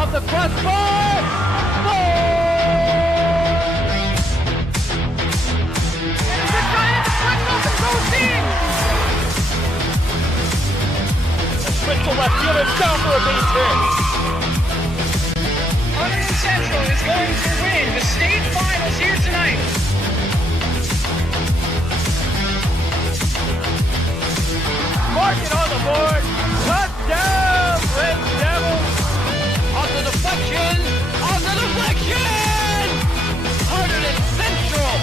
off the crossbar. Crystal left fielder down for a base hit. Hunterdon Central is going to win the state finals here tonight. Mark it on the board. Touchdown, Red Devils. On the deflection. On the deflection. Hunterdon Central.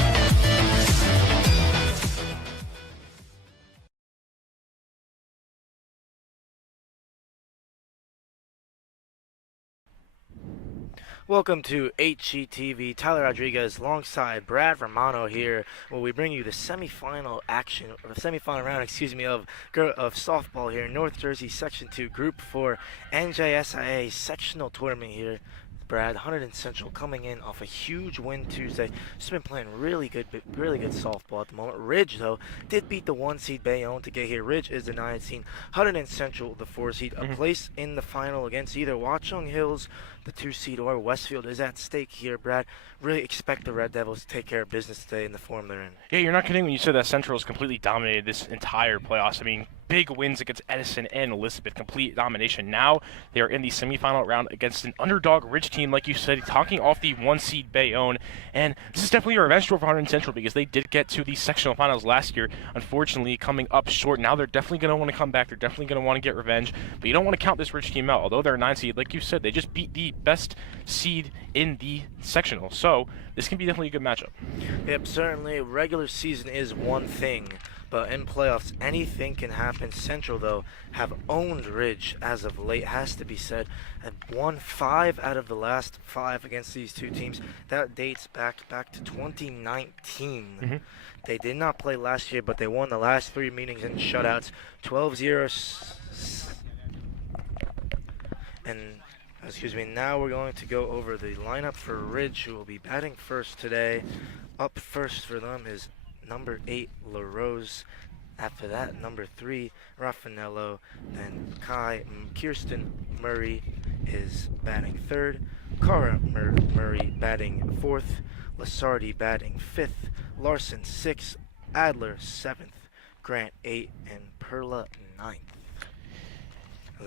Welcome to HGTV. Tyler Rodriguez alongside Brad Romano here, where we bring you the semifinal action, or the semifinal round, of softball here, North Jersey Section 2, Group 4, NJSIA sectional tournament here. Brad, Hunterdon Central coming in off a huge win Tuesday. Just been playing really good softball at the moment. Ridge, though, did beat the 1 seed Bayonne to get here. Ridge is the 9 seed. Hunterdon Central, the 4 seed. A place in the final against either Watchung Hills, the 2 seed, or Westfield is at stake here, Brad. Really expect the Red Devils to take care of business today in the form they're in. Yeah, you're not kidding when you said that Central has completely dominated this entire playoffs. I mean, big wins against Edison and Elizabeth, complete domination. Now they are in the semifinal round against an underdog Ridge team, like you said, talking off the 1 seed Bayonne. And this is definitely a revenge tour for Hunterdon Central because they did get to the sectional finals last year, unfortunately coming up short. Now they're definitely going to want to come back. They're definitely going to want to get revenge. But you don't want to count this Ridge team out. Although they're a 9 seed, like you said, they just beat the best seed in the sectional. So this can be definitely a good matchup. Yep, certainly. Regular season is one thing, but in playoffs, anything can happen. Central, though, have owned Ridge as of late, has to be said, and won 5 out of the last 5 against these two teams. That dates back to 2019. They did not play last year, but they won the last 3 meetings in shutouts, 12-0. And now we're going to go over the lineup for Ridge, who will be batting first today. Up first for them is number 8, LaRose. After that, number 3, Raffanello. Then Kirsten Murray is batting third. Cara Murray batting fourth. Lasardi batting fifth. Larson 6th. Adler 7th. Grant 8th. And Perla 9th.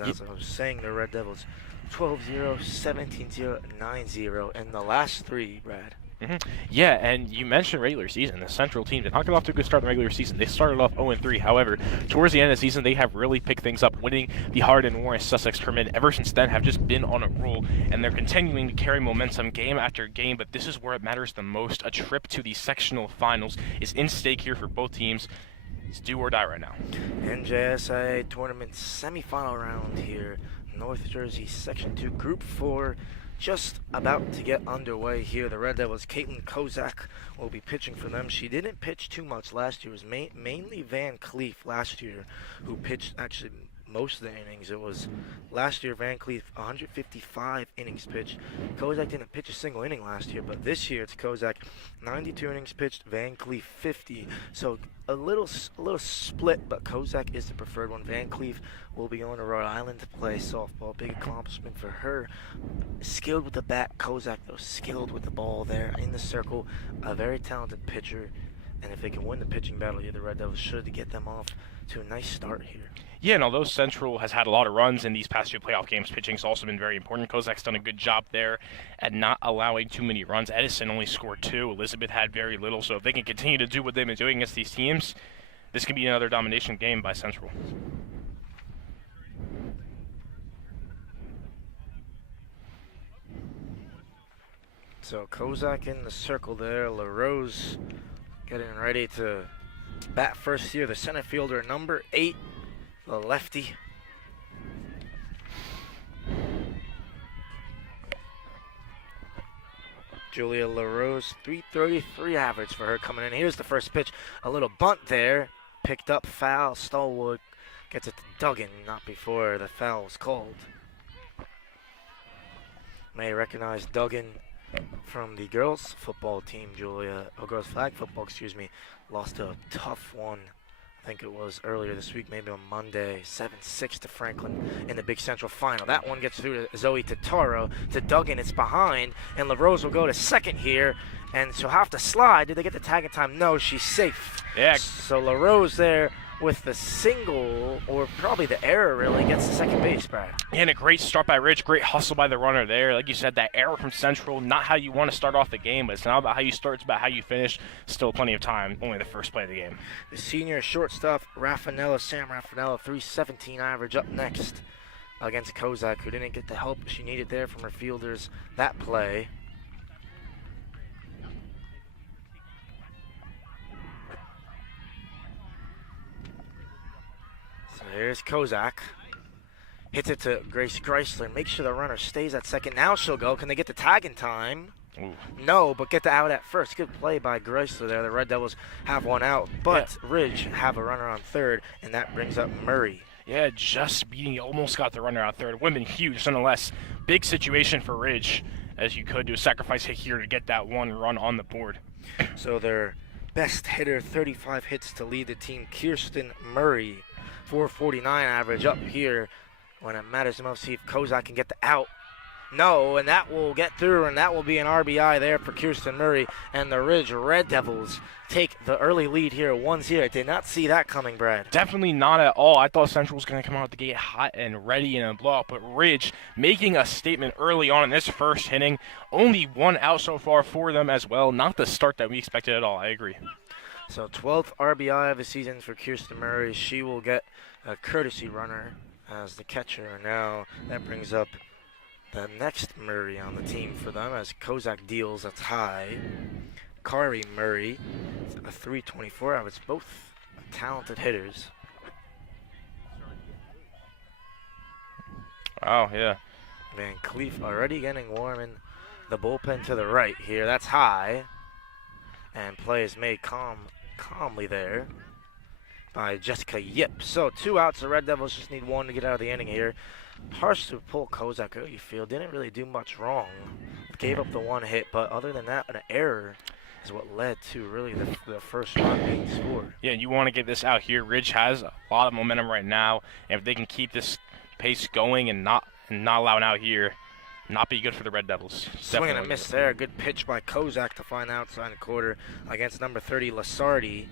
As I was saying, the Red Devils 12-0, 17-0, 9-0, and the last 3, Brad. Yeah, and you mentioned regular season. The Central team did not get off to a good start in the regular season. They started off 0-3. However, towards the end of the season, they have really picked things up, winning the Hunterdon Warren Sussex tournament. Ever since then, have just been on a roll, and they're continuing to carry momentum game after game. But this is where it matters the most. A trip to the sectional finals is in stake here for both teams. It's do or die right now. NJSIA tournament semifinal round here. North Jersey Section 2, Group 4, just about to get underway here. The Red Devils, Caitlin Kozak, will be pitching for them. She didn't pitch too much last year. It was mainly Van Cleef last year who pitched actually most of the innings. It was last year Van Cleef 155 innings pitched. Kozak didn't pitch a single inning last year, but this year it's Kozak 92 innings pitched, Van Cleef 50. So a little split, but Kozak is the preferred one. Van Cleef will be going to Rhode Island to play softball. Big accomplishment for her. Skilled with the bat. Kozak, though, skilled with the ball there in the circle. A very talented pitcher. And if they can win the pitching battle here, the Red Devils should get them off to a nice start here. Yeah, and although Central has had a lot of runs in these past 2 playoff games, pitching's also been very important. Kozak's done a good job there at not allowing too many runs. Edison only scored 2. Elizabeth had very little. So if they can continue to do what they've been doing against these teams, this can be another domination game by Central. So Kozak in the circle there. LaRose getting ready to bat first here. The center fielder, number 8, the lefty. Julia LaRose, 333 average for her coming in. Here's the first pitch. A little bunt there. Picked up, foul. Stallwood gets it to Duggan, not before the foul was called. May recognize Duggan from the girls football team. Girls flag football, lost a tough one I think it was earlier this week, maybe on Monday, 7-6 to Franklin in the Big Central Final. That one gets through to Zoe Totaro. To Duggan, it's behind, and LaRose will go to second here, and she'll have to slide. Did they get the tag in time? No, she's safe. Yeah. So LaRose there with the single, or probably the error really, gets to second base, Brad. And a great start by Ridge, great hustle by the runner there. Like you said, that error from Central, not how you want to start off the game, but it's not about how you start, it's about how you finish. Still plenty of time, only the first play of the game. The senior shortstop, Sam Raffanella, 317 average up next against Kozak, who didn't get the help she needed there from her fielders that play. So here's Kozak. Hits it to Grace Chrysler. Make sure the runner stays at second. Now she'll go. Can they get the tag in time? Ooh. No, but get the out at first. Good play by Chrysler there. The Red Devils have one out, but Ridge have a runner on third, and that brings up Murray. Yeah, just beating, almost got the runner out third. Would have been huge, nonetheless. Big situation for Ridge, as you could do a sacrifice hit here to get that one run on the board. So their best hitter, 35 hits to lead the team, Kirsten Murray, 449 average up here. When it matters the most, see if Kozak can get the out. No, and that will get through, and that will be an RBI there for Kirsten Murray. And the Ridge Red Devils take the early lead here, 1-0. I did not see that coming, Brad. Definitely not at all. I thought Central was going to come out the gate hot and ready in a blowout, but Ridge making a statement early on in this first inning. Only one out so far for them as well. Not the start that we expected at all. I agree. So 12th RBI of the season for Kirsten Murray. She will get a courtesy runner as the catcher. Now that brings up the next Murray on the team for them as Kozak deals a tie. Kari Murray, a 324 average. Both talented hitters. Oh, yeah. Van Cleef already getting warm in the bullpen to the right here. That's high. And play is made calmly there by Jessica Yip. So 2 outs. The Red Devils just need 1 to get out of the inning here. Harsh to pull Kozak early field. Didn't really do much wrong. Gave up the 1 hit, but other than that, an error is what led to really the first run being scored. Yeah, you want to get this out here. Ridge has a lot of momentum right now, and if they can keep this pace going and not allow an out here, not be good for the Red Devils. Swing and a miss there. Good pitch by Kozak to find outside the quarter against number 30, Lasardi.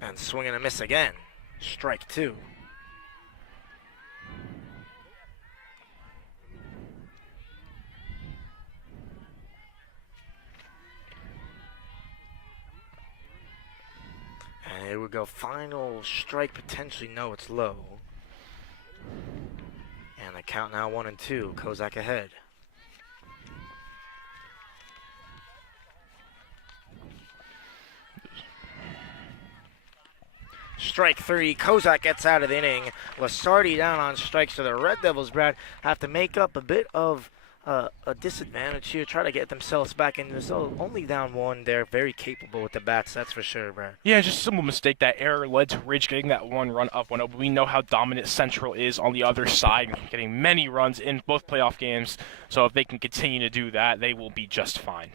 And swing and a miss again. Strike 2. And here we go. Final strike potentially. No, it's low. And the count now 1-2. Kozak ahead. Strike 3. Kozak gets out of the inning. Lasardi down on strikes. So the Red Devils, Brad, have to make up a bit of a disadvantage here. Try to get themselves back into this. So only down 1. They're very capable with the bats, that's for sure, Brad. Yeah, just a simple mistake. That error led to Ridge getting that 1 run up 1-0. But we know how dominant Central is on the other side, getting many runs in both playoff games. So if they can continue to do that, they will be just fine.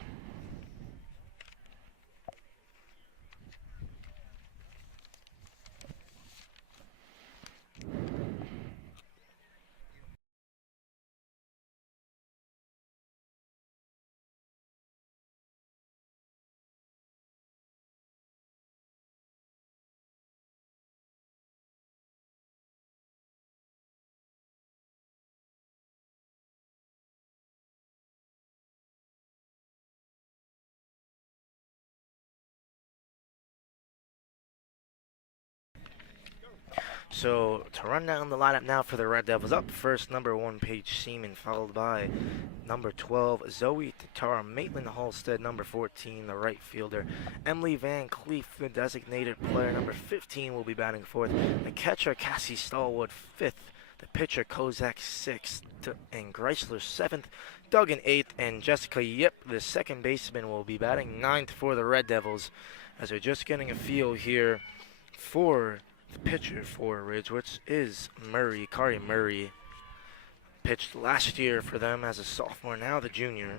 So to run down the lineup now for the Red Devils. Up first, number 1, Paige Seaman, followed by number 12, Zoe Tatara, Maitland Halstead, number 14, the right fielder, Emily Van Cleef, the designated player, number 15, will be batting fourth. The catcher, Cassie Stallwood, fifth. The pitcher, Kozak, 6th, and Chrysler, 7th. Duggan, 8th, and Jessica Yip, the second baseman, will be batting 9th for the Red Devils. As we're just getting a feel here for the pitcher for Ridge, which is Kari Murray. pitched last year for them as a sophomore, now the junior.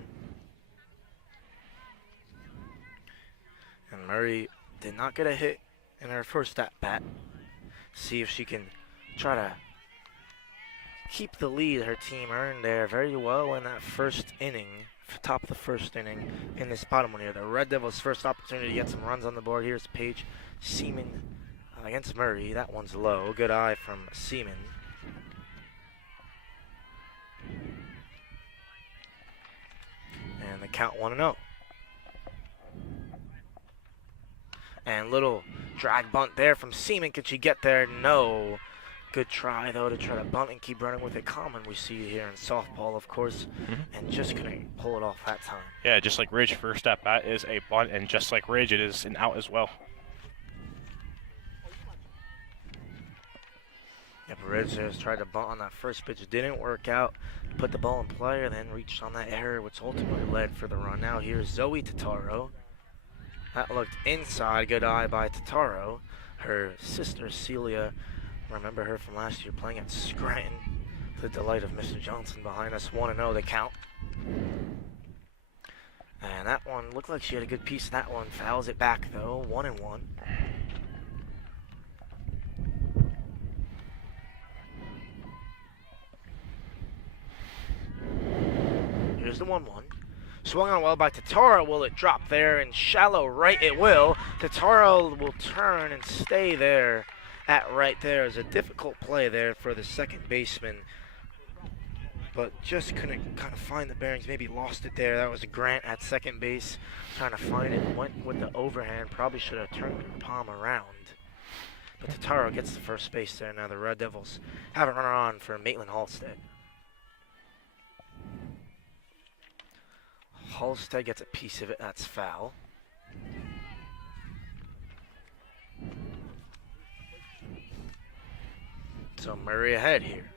And Murray did not get a hit in her first at-bat. See if she can try to keep the lead her team earned there very well in that first inning, top of the first inning in this bottom one here. The Red Devils' first opportunity to get some runs on the board. Here's Paige Seaman against Murray. That one's low. Good eye from Seaman. And the count 1-0. And little drag bunt there from Seaman. Can she get there? No. Good try, though, to try to bunt and keep running with it. Common we see here in softball, of course, and just couldn't pull it off that time. Yeah, just like Ridge, first at bat is a bunt, and just like Ridge, it is an out as well. Yep, Ridge has tried to bunt on that first pitch. Didn't work out. Put the ball in play, and then reached on that error, which ultimately led for the run. Now here's Zoe Totaro. That looked inside. Good eye by Totaro. Her sister, Celia, remember her from last year playing at Scranton. To the delight of Mr. Johnson behind us. 1-0 the count. And that one looked like she had a good piece of that one. Fouls it back, though. 1-1. Here's the 1-1. Swung on well by Totaro. Will it drop there in shallow right? It will. Totaro will turn and stay there at right there. Is a difficult play there for the second baseman, but just couldn't kind of find the bearings. Maybe lost it there. That was Grant at second base trying to find it. Went with the overhand. Probably should have turned her palm around. But Totaro gets the first base there. Now the Red Devils have a runner on for Maitland Halstead. Halstead gets a piece of it. That's foul. So Murray ahead here.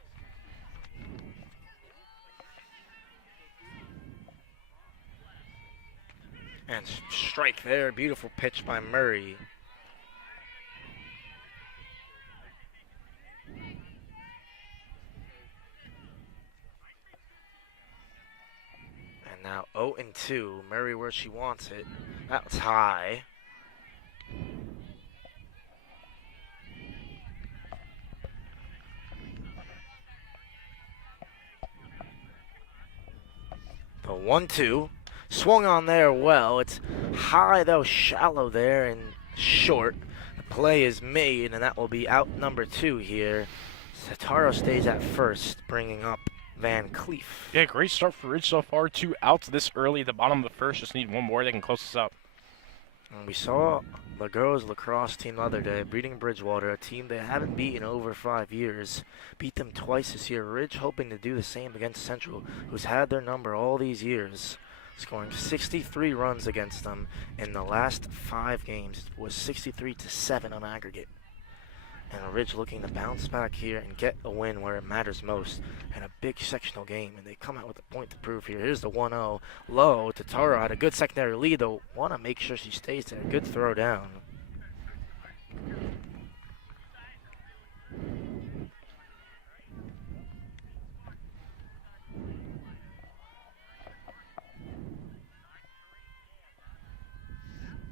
And strike there. Beautiful pitch by Murray. And now 0-2. Murray where she wants it. That was high. The 1-2. Swung on there well. It's high, though, shallow there and short. The play is made, and that will be out number 2 here. Totaro stays at first, bringing up Van Cleef. Yeah, great start for Ridge so far. 2 outs this early at the bottom of the first. Just need one more. They can close this out. And we saw the girls lacrosse team the other day, beating Bridgewater, a team they haven't beaten in over 5 years. Beat them twice this year. Ridge hoping to do the same against Central, who's had their number all these years. Scoring 63 runs against them in the last 5 games. It was 63-7 on aggregate. And Ridge looking to bounce back here and get a win where it matters most in a big sectional game. And they come out with a point to prove here. Here's the 1-0. Low. Totaro had a good secondary lead, though. Want to make sure she stays there. Good throw down.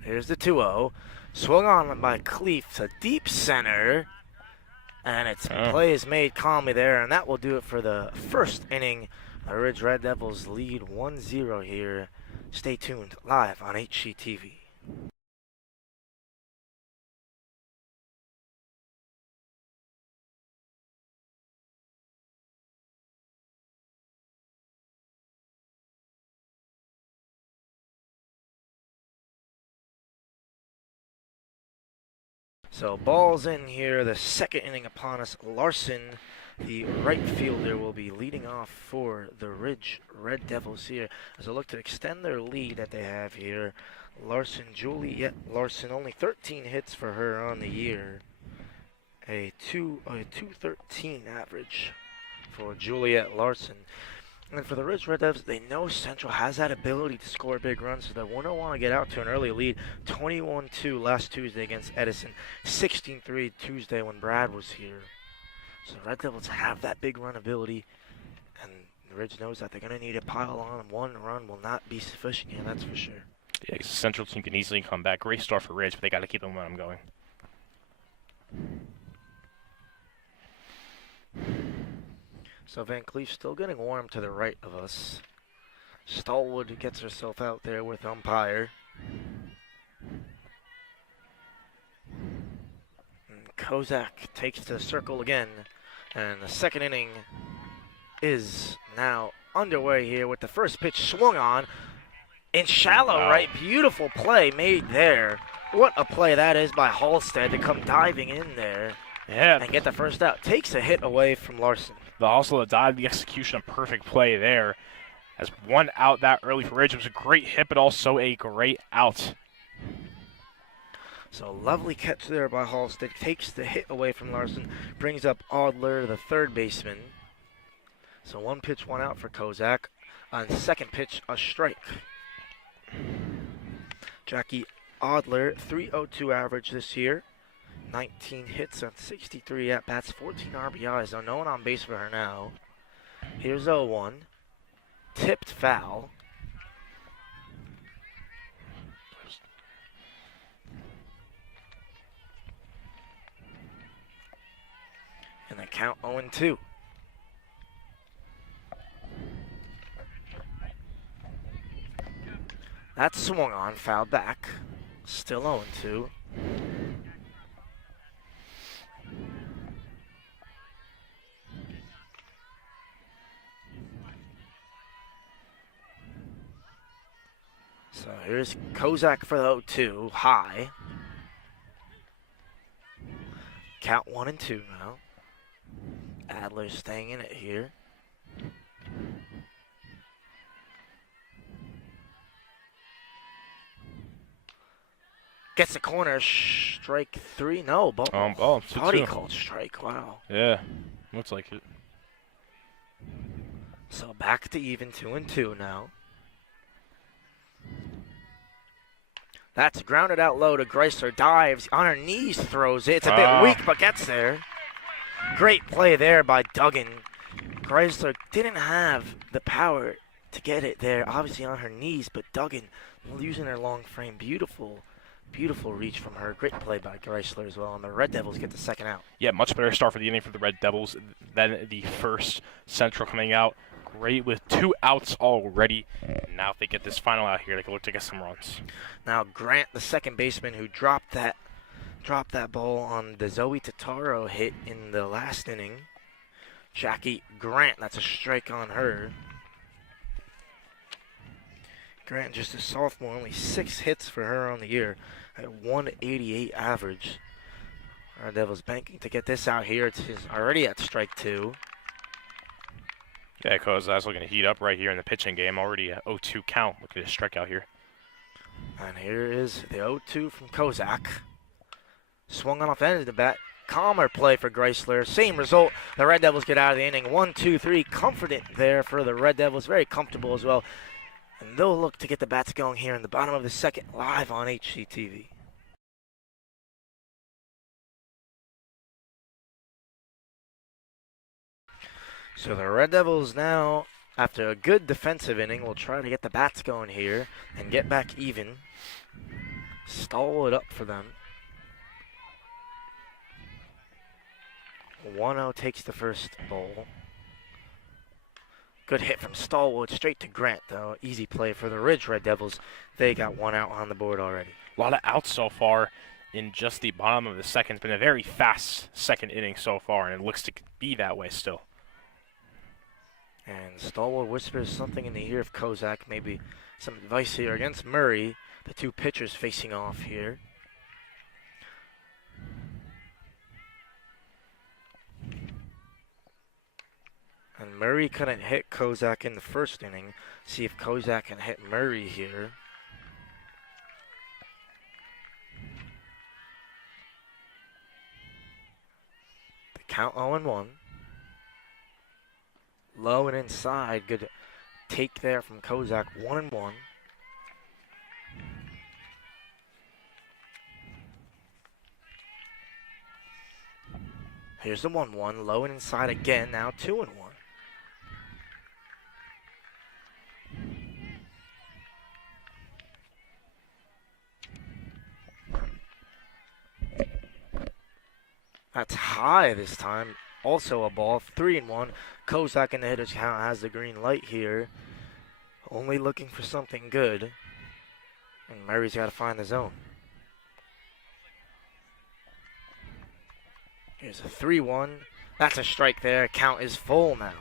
Here's the 2-0. Swung on by Cleef to deep center. And its play is made calmly there. And that will do it for the first inning. The Ridge Red Devils lead 1-0 here. Stay tuned live on HGTV. So ball's in here, the second inning upon us. Larson, the right fielder, will be leading off for the Ridge Red Devils here as they look to extend their lead that they have here. Larson, Juliet Larson, only 13 hits for her on the year. A 213 average for Juliet Larson. And for the Ridge Red Devils, they know Central has that ability to score big runs, so they won't want to get out to an early lead. 21-2 last Tuesday against Edison. 16-3 Tuesday when Brad was here. So the Red Devils have that big run ability, and Ridge knows that they're going to need a pile on. One run will not be sufficient here, that's for sure. Yeah, 'cause the Central team can easily come back. Great start for Ridge, but they got to keep the momentum going. So Van Cleef still getting warm to the right of us. Stallwood gets herself out there with umpire. And Kozak takes the circle again. And the second inning is now underway here with the first pitch swung on. In shallow right, beautiful play made there. What a play that is by Halstead to come diving in there and get the first out. Takes a hit away from Larson. But also the dive, the execution, a perfect play there. As one out that early for Ridge. It was a great hit, but also a great out. So lovely catch there by Halstead. Takes the hit away from Larson. Brings up Adler, the third baseman. So one pitch, one out for Kozak. On second pitch, a strike. Jackie Adler, 302 average this year. 19 hits on 63 at-bats, 14 RBIs. So no one on base for her now. Here's 0-1. Tipped foul. And the count 0-2. That's swung on, fouled back. Still 0-2. So here's Kozak for the 0-2, high. Count 1-2 now. Adler staying in it here. Gets the corner, strike 3. No, ball. Thought he called strike, wow. Yeah, looks like it. So back to even, 2-2 now. That's grounded out low to Greisler. Dives on her knees, throws it. It's a bit weak, but gets there. Great play there by Duggan. Greisler didn't have the power to get it there, obviously on her knees, but Duggan using her long frame. Beautiful reach from her. Great play by Greisler as well. And the Red Devils get the second out. Yeah, much better start for the inning for the Red Devils than the first Central coming out. Great with 2 outs already. And now if they get this final out here, they can look to get some runs. Now Grant, the second baseman, who dropped that ball on the Zoe Totaro hit in the last inning. Jackie Grant, that's a strike on her. Grant, just a sophomore, only 6 hits for her on the year at 188 average. Our Devils banking to get this out here. It's already at strike 2. Yeah, because I was looking to heat up right here in the pitching game. Already a 0-2 count. Look at this strikeout here. And here is the 0-2 from Kozak. Swung on off the end of the bat. Calmer play for Greisler. Same result. The Red Devils get out of the inning. 1-2-3. Confident there for the Red Devils. Very comfortable as well. And they'll look to get the bats going here in the bottom of the second, live on HCTV. So the Red Devils now, after a good defensive inning, will try to get the bats going here and get back even. Stall it up for them. 1-0 takes the first ball. Good hit from Stallwood, straight to Grant, though. Easy play for the Ridge Red Devils. They got 1 out on the board already. A lot of outs so far in just the bottom of the second. It's been a very fast second inning so far, and it looks to be that way still. And Stallwood whispers something in the ear of Kozak, maybe some advice here against Murray. The 2 pitchers facing off here. And Murray couldn't hit Kozak in the first inning. See if Kozak can hit Murray here. The count 0-1. Low and inside. Good take there from Kozak. 1-1. Here's the 1-1. Low and inside again. Now 2-1. That's high this time. Also a ball, 3-1. Kozak in the hitter's count has the green light here. Only looking for something good. And Murray's got to find the zone. Here's a 3-1. That's a strike there. Count is full now.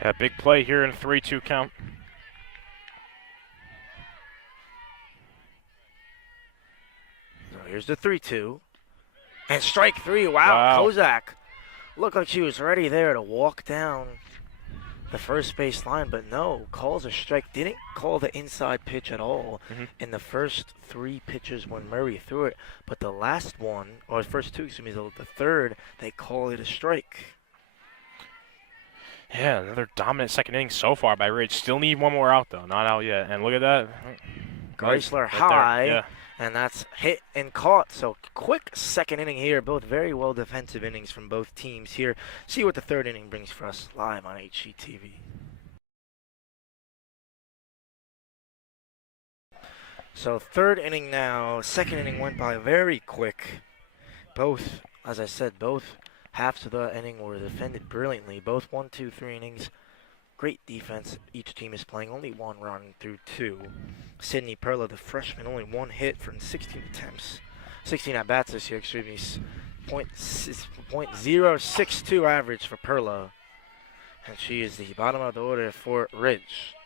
Yeah, big play here in a 3-2 count. So here's the 3-2. And strike 3. Wow. Kozak looked like she was ready there to walk down the first base line, but no, calls a strike. Didn't call the inside pitch at all in the first 3 pitches when Murray threw it, but the last one, or the first 2, excuse me, the third, they call it a strike. Yeah, another dominant second inning so far by Ridge. Still need one more out, though. Not out yet. And look at that. Geisler right high, yeah. and that's hit and caught. So quick second inning here. Both very well defensive innings from both teams here. See what the third inning brings for us live on HGTV. So third inning now. Second inning went by very quick. Both, as I said, both halves of the inning were defended brilliantly. Both 1, 2, 3 innings. Great defense. Each team is playing only 1 run through 2. Sydney Perla, the freshman, only 1 hit from 16 attempts. 16 at-bats this year, excuse me. .062 average for Perla. And she is the bottom of the order for Ridge.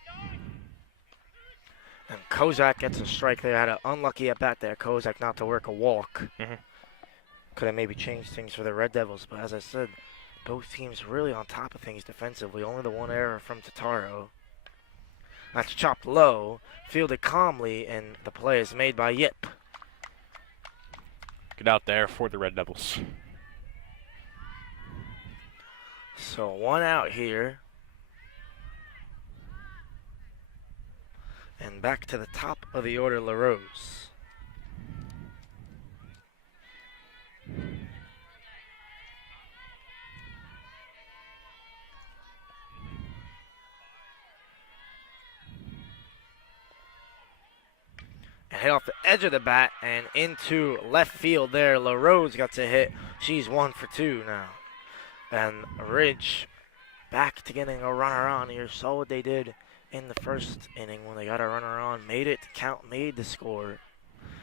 And Kozak gets a strike there. Had an unlucky at-bat there. Kozak not to work a walk. Could have maybe changed things for the Red Devils, but as I said, both teams really on top of things defensively. Only the 1 error from Tataro. That's chopped low, fielded calmly, and the play is made by Yip. Get out there for the Red Devils. So 1 out here. And back to the top of the order, LaRose. And hit off the edge of the bat and into left field there. LaRose got to hit. She's 1 for 2 now. And Ridge back to getting a runner on here. Saw what they did in the first inning when they got a runner on. Made it count, made the score.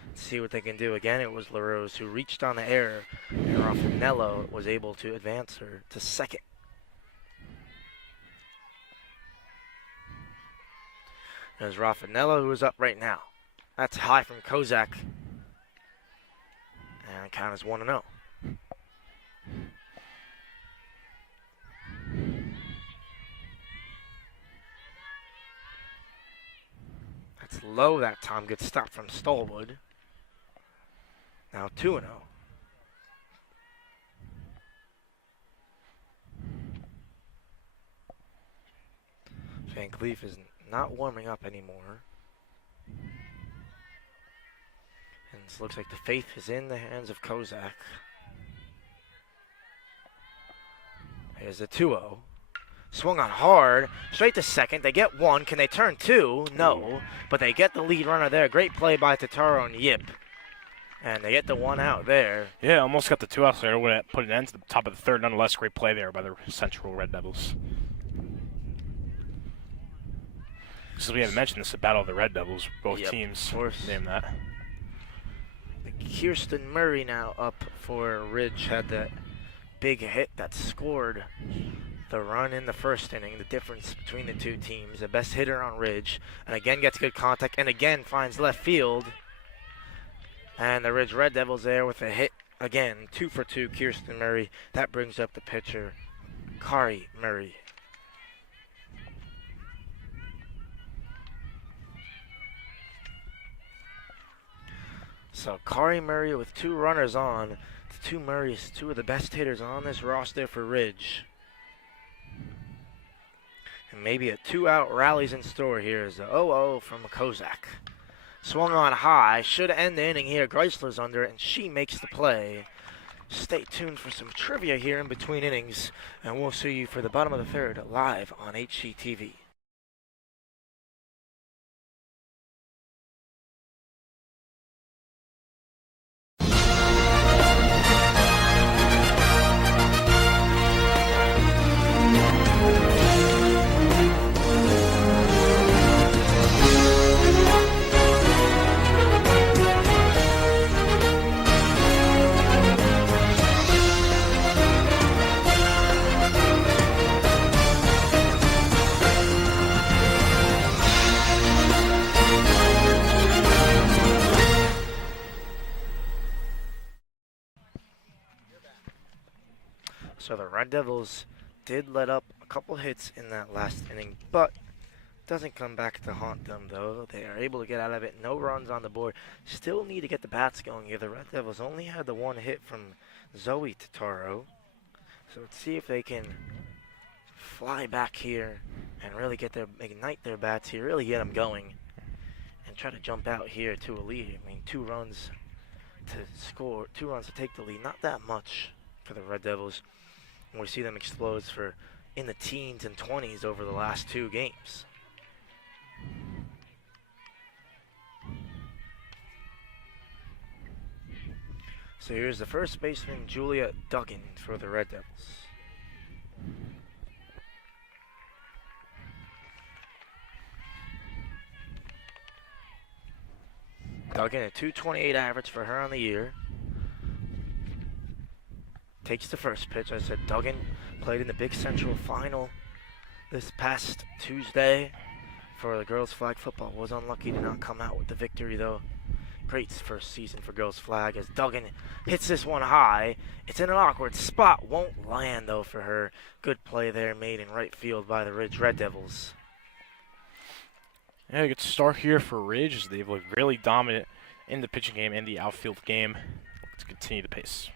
Let's see what they can do. Again, it was LaRose who reached on the air. And Raffanello was able to advance her to second. There's Raffanello, who is up right now. That's high from Kozak. And the count is 1-0. That's low that time. Good stop from Stallwood. Now 2-0. Van Cleef is not warming up anymore. And it looks like the faith is in the hands of Kozak. Here's a 2-0. Swung on hard, straight to second. They get 1. Can they turn 2? No. But they get the lead runner there. Great play by Tataro and Yip. And they get the 1 out there. Yeah, almost got the 2 outs there. Would have put an end to the top of the third. Nonetheless, great play there by the Central Red Devils. Because we haven't mentioned this, the battle of the Red Devils. Both teams. Of course. Name that. Kirsten Murray now up for Ridge. Had that big hit that scored the run in the first inning. The difference between the 2 teams. The best hitter on Ridge. And again gets good contact. And again finds left field. And the Ridge Red Devils there with a hit. Again, 2 for 2, Kirsten Murray. That brings up the pitcher, Kari Murray. So Kari Murray with 2 runners on. The 2 Murrays, 2 of the best hitters on this roster for Ridge. And maybe a 2-out rallies in store here is the 0-0 from Kozak. Swung on high, should end the inning here. Geisler's under it, and she makes the play. Stay tuned for some trivia here in between innings, and we'll see you for the bottom of the third live on HGTV. So the Red Devils did let up a couple hits in that last inning, but doesn't come back to haunt them, though. They are able to get out of it. No runs on the board. Still need to get the bats going here. The Red Devils only had the one hit from Zoe Totaro. So let's see if they can fly back here and really ignite their bats here, really get them going, and try to jump out here to a lead. I mean, 2 runs to score, 2 runs to take the lead. Not that much for the Red Devils. And we see them explode for in the teens and 20s over the last 2 games. So here's the first baseman, Julia Duggan, for the Red Devils. Duggan, a .228 average for her on the year. Takes the first pitch. I said Duggan played in the Big Central Final this past Tuesday for the girls' flag football. Was unlucky to not come out with the victory, though. Great first season for girls' flag as Duggan hits this one high. It's in an awkward spot. Won't land, though, for her. Good play there made in right field by the Ridge Red Devils. Yeah, a good start here for Ridge as they've looked really dominant in the pitching game and the outfield game. Let's continue the pace.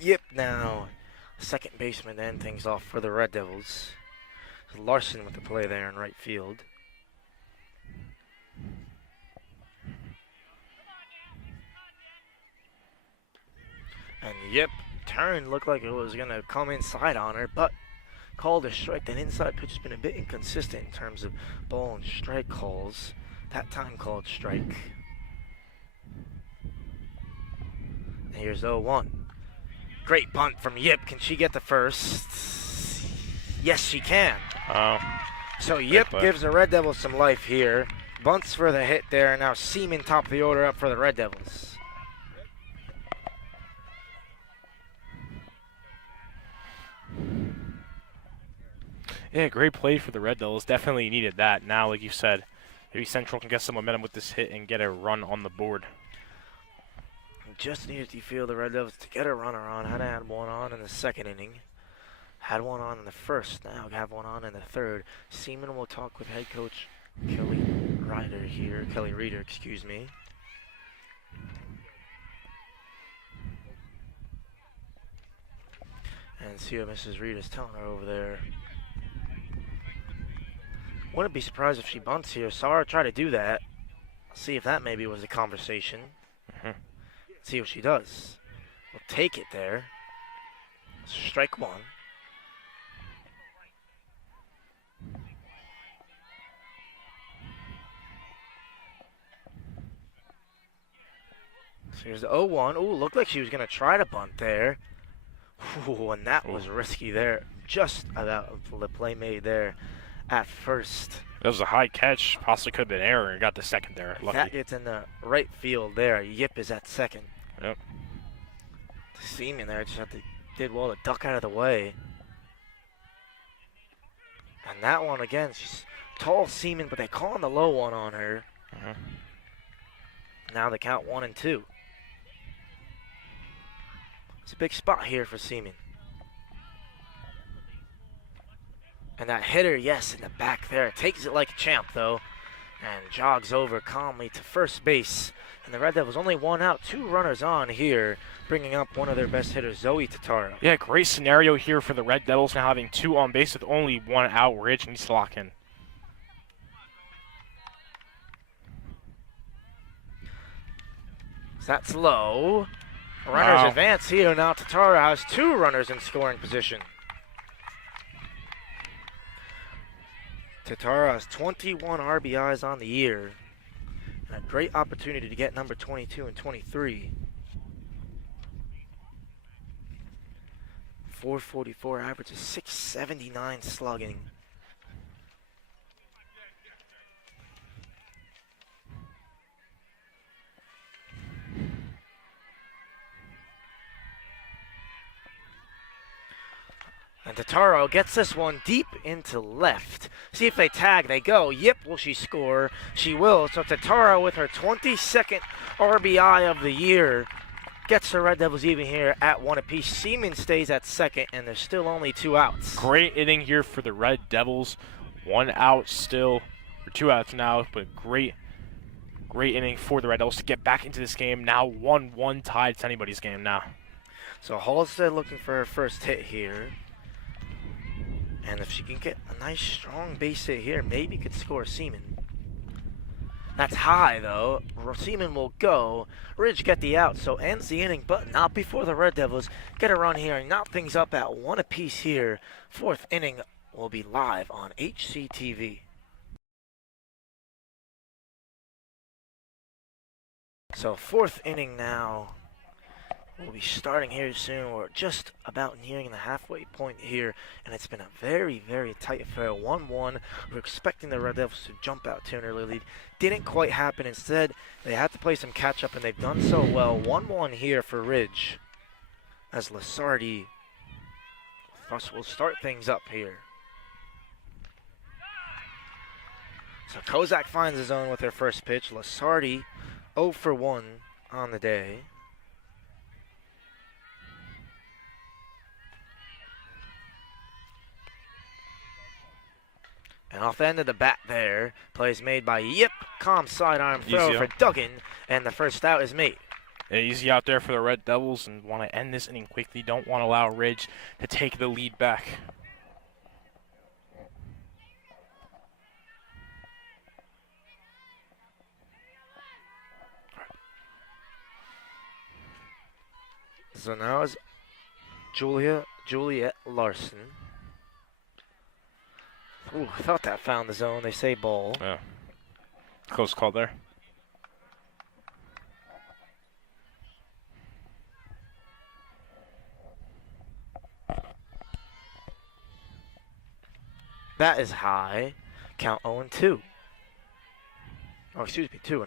Yep, now second baseman to end things off for the Red Devils. Larson with the play there in right field. And yep, turn looked like it was going to come inside on her, but called a strike. That inside pitch has been a bit inconsistent in terms of ball and strike calls. That time called strike. And here's 0-1. Great bunt from Yip. Can she get the first? Yes, she can. Oh. So Yip play. gives the Red Devils some life here. Bunts for the hit there. Now Seaman top the order up for the Red Devils. Yeah, great play for the Red Devils. Definitely needed that. Now, like you said, maybe Central can get some momentum with this hit and get a run on the board. Just needed to feel the Red Devils to get a runner on. Had one on in the second inning. Had one on in the first. Now have one on in the third. Seaman will talk with head coach Kelly Reeder, excuse me. And see what Mrs. Reed is telling her over there. Wouldn't be surprised if she bunts here. Saw her try to do that. See if that maybe was a conversation. See what she does. We'll take it there. Strike one. So here's the 0-1. Ooh, looked like she was going to try to bunt there. Ooh, and that was risky there. Just about the play made there at first. That was a high catch. Possibly could have been error and got the second there. Lucky. That gets in the right field there. Yip is at second. Yep. Seaman there just did well to duck out of the way. And that one again, she's tall Seaman, but they calling the low one on her. Now they count 1-2. It's a big spot here for Seaman. And that hitter, yes, in the back there. Takes it like a champ, though. And jogs over calmly to first base. And the Red Devils only 1 out, 2 runners on here, bringing up one of their best hitters, Zoe Totaro. Yeah, great scenario here for the Red Devils now having 2 on base with only 1 out. Ridge needs to lock in. So that's low. Runners advance here. Now Totaro has 2 runners in scoring position. Totaro has 21 RBIs on the year. And a great opportunity to get number 22 and 23. 444 average is 679 slugging. And Totaro gets this one deep into left. See if they tag, they go. Yip, will she score? She will. So Totaro with her 22nd RBI of the year gets the Red Devils even here at 1 apiece. Seaman stays at second, and there's still only 2 outs. Great inning here for the Red Devils. 1 out still, or 2 outs now, but great inning for the Red Devils to get back into this game. Now 1-1 tied. It's anybody's game now. So Halstead looking for her first hit here. And if she can get a nice strong base hit here, maybe could score Seaman. That's high though. Seaman will go. Ridge get the out, so ends the inning, but not before the Red Devils get a run here and knock things up at 1 apiece here. 4th inning will be live on HCTV. So 4th inning now. We'll be starting here soon. We're just about nearing the halfway point here, and it's been a very, very tight affair. 1-1. We're expecting the Red Devils to jump out to an early lead. Didn't quite happen. Instead, they had to play some catch-up, and they've done so well. 1-1 here for Ridge, as Lasardi will start things up here. So Kozak finds his own with her first pitch. Lasardi 0 for 1 on the day. And off the end of the bat there, plays made by Yip. Calm sidearm throw for Duggan, and the first out is made. Yeah, easy out there for the Red Devils, and want to end this inning quickly. Don't want to allow Ridge to take the lead back. So now is Juliet Larson. Ooh, I thought that found the zone. They say ball. Yeah. Close call there. That is high. Count 0-2. Oh, excuse me, 2-0.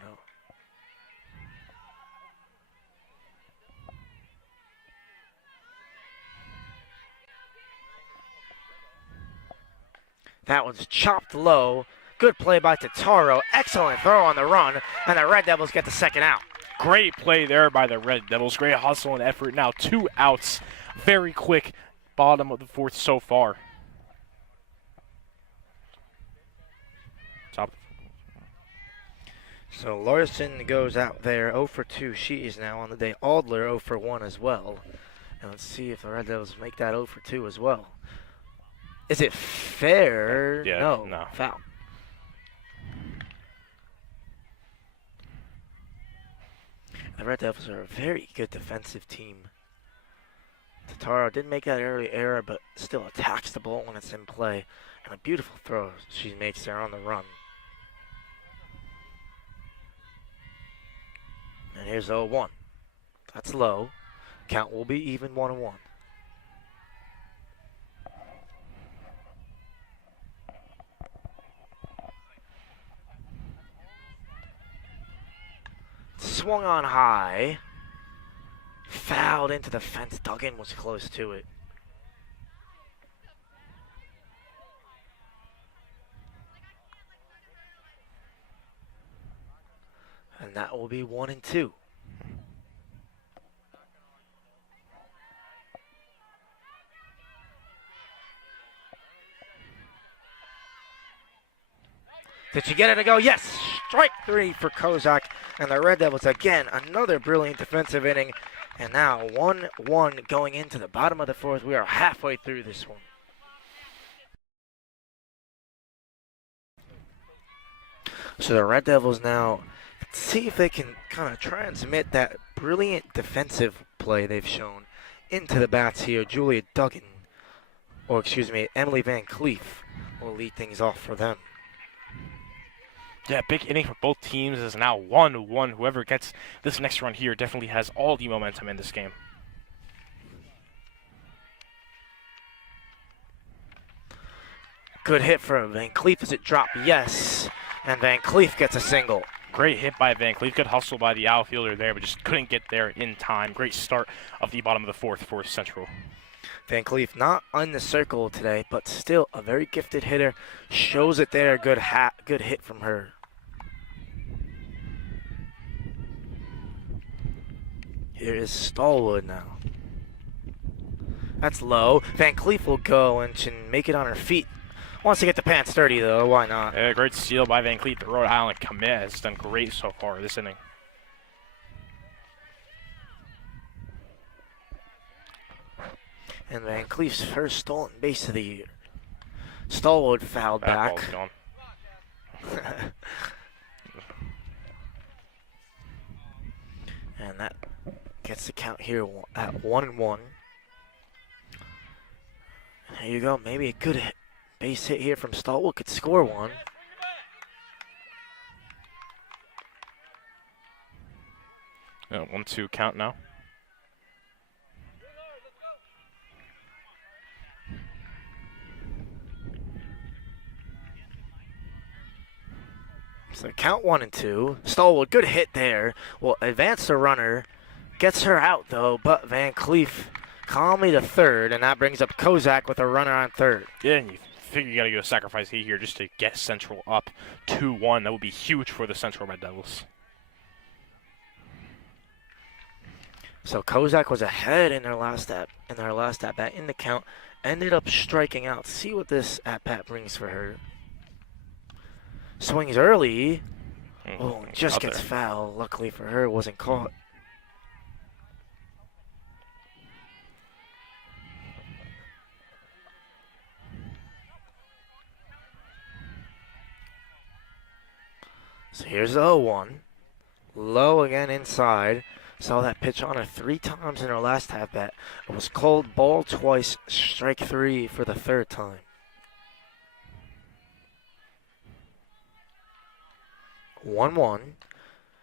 That one's chopped low. Good play by Totaro. Excellent throw on the run, and the Red Devils get the second out. Great play there by the Red Devils. Great hustle and effort. Now 2 outs. Very quick bottom of the 4th so far. Top. So Larson goes out there 0 for 2. She is now on the day. Adler 0 for 1 as well. And let's see if the Red Devils make that 0 for 2 as well. Is it fair? Yeah, no. Foul. The Red Devils are a very good defensive team. Totaro did make that early error, but still attacks the ball when it's in play. And a beautiful throw she makes there on the run. And here's 0-1. That's low. Count will be even 1-1. Swung on high. Fouled into the fence. Duggan was close to it. And that will be 1-2. Did she get it to go? Yes! Strike 3 for Kozak. And the Red Devils, again, another brilliant defensive inning. And now 1-1 going into the bottom of the 4th. We are halfway through this one. So the Red Devils now see if they can kind of transmit that brilliant defensive play they've shown into the bats here. Julia Duggan, or excuse me, Emily Van Cleef will lead things off for them. Yeah, big inning for both teams. Is now 1-1. Whoever gets this next run here definitely has all the momentum in this game. Good hit for Van Cleef. Is it drop? Yes. And Van Cleef gets a single. Great hit by Van Cleef. Good hustle by the outfielder there, but just couldn't get there in time. Great start of the bottom of the 4th for Central. Van Cleef not on the circle today, but still a very gifted hitter. Shows it there. Good hit from her. Here is Stallwood now. That's low. Van Cleef will go and can make it on her feet. Wants to get the pants dirty, though. Why not? Yeah, great steal by Van Cleef. The Rhode Island commit has done great so far this inning. And Van Cleef's first stolen base of the year. Stallwood fouled That back. ball's gone. And that gets the count here at 1-1. There you go. Maybe a good base hit here from Stallwood could score one. Yeah, 1-2 count now. So count 1 and 2. Stallwood, good hit there. Will advance the runner. Gets her out though, but Van Cleef calmly to third, and that brings up Kozak with a runner on third. Yeah, and you figure you got to go sacrifice heat here just to get Central up 2-1. That would be huge for the Central Red Devils. So Kozak was ahead in their last at bat in the count. Ended up striking out. See what this at bat brings for her. Swings early. Oh, just Out gets there. foul. Luckily for her, it wasn't caught. So here's the 0-1. Low again inside. Saw that pitch on her 3 times in her last at bat. It was called ball twice, strike 3 for the 3rd time. 1-1.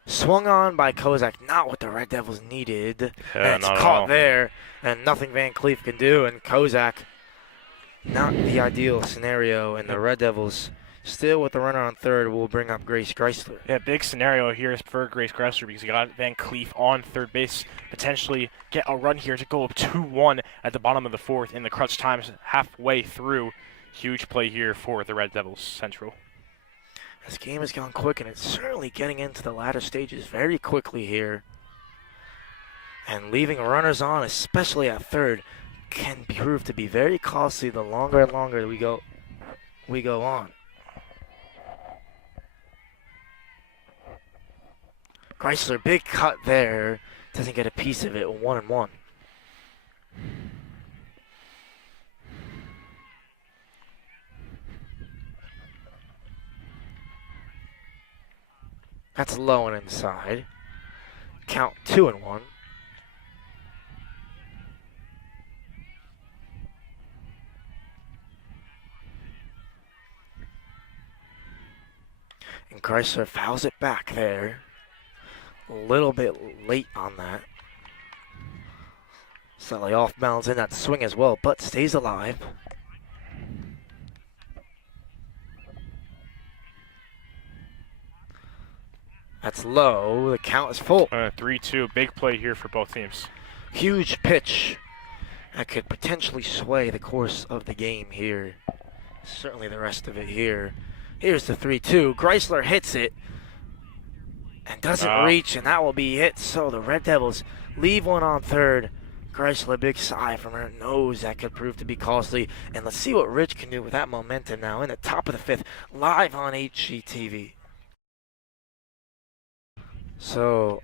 Swung on by Kozak, not what the Red Devils needed. Yeah, And it's not at caught all. there, and nothing Van Cleef can do. And Kozak, not the ideal scenario. And the Red Devils, still with the runner on third, will bring up Grace Chrysler. Yeah, big scenario here is for Grace Gressler because you got Van Cleef on third base, potentially get a run here to go up 2-1 at the bottom of the 4th in the crunch times halfway through. Huge play here for the Red Devils Central. This game has gone quick, and it's certainly getting into the latter stages very quickly here. And leaving runners on, especially at third, can prove to be very costly the longer and longer we go on. Chrysler, big cut there. Doesn't get a piece of it. 1-1. That's low and inside. Count 2-1. And Chrysler fouls it back there. A little bit late on that. Slightly off balance in that swing as well, but stays alive. That's low. The count is full. 3-2, big play here for both teams. Huge pitch that could potentially sway the course of the game here. Certainly the rest of it here. Here's the 3-2. Chrysler hits it and doesn't reach, and that will be hit. So the Red Devils leave one on third. Chrysler, big sigh from her nose. That could prove to be costly. And let's see what Rich can do with that momentum now in the top of the 5th, live on HGTV. So,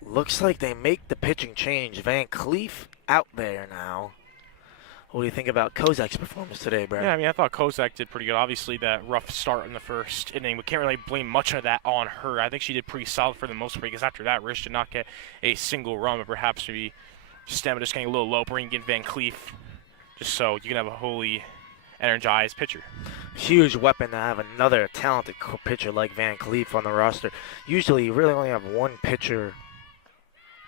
looks like they make the pitching change. Van Cleef out there now. What do you think about Kozak's performance today, Brad? Yeah, I mean, I thought Kozak did pretty good. Obviously, that rough start in the first inning, we can't really blame much of that on her. I think she did pretty solid for the most part because after that, Rich did not get a single run, but perhaps maybe stamina just getting a little low, bringing in Van Cleef just so you can have a wholly energized pitcher. Huge weapon to have another talented pitcher like Van Cleef on the roster. Usually you really only have one pitcher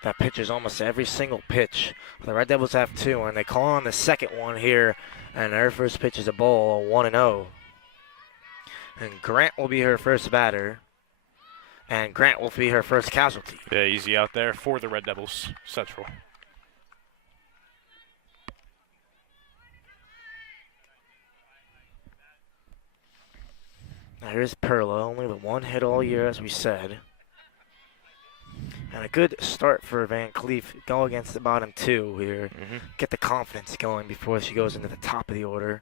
that pitches almost every single pitch. The Red Devils have 2, and they call on the second one here, and her first pitch is a ball, 1-0. And Grant will be her first batter, and Grant will be her first casualty. Yeah, easy out there for the Red Devils Central. Now here's Perla, only the 1 hit all year, as we said. And a good start for Van Cleef. Go against the bottom two here. Mhm. Get the confidence going before she goes into the top of the order.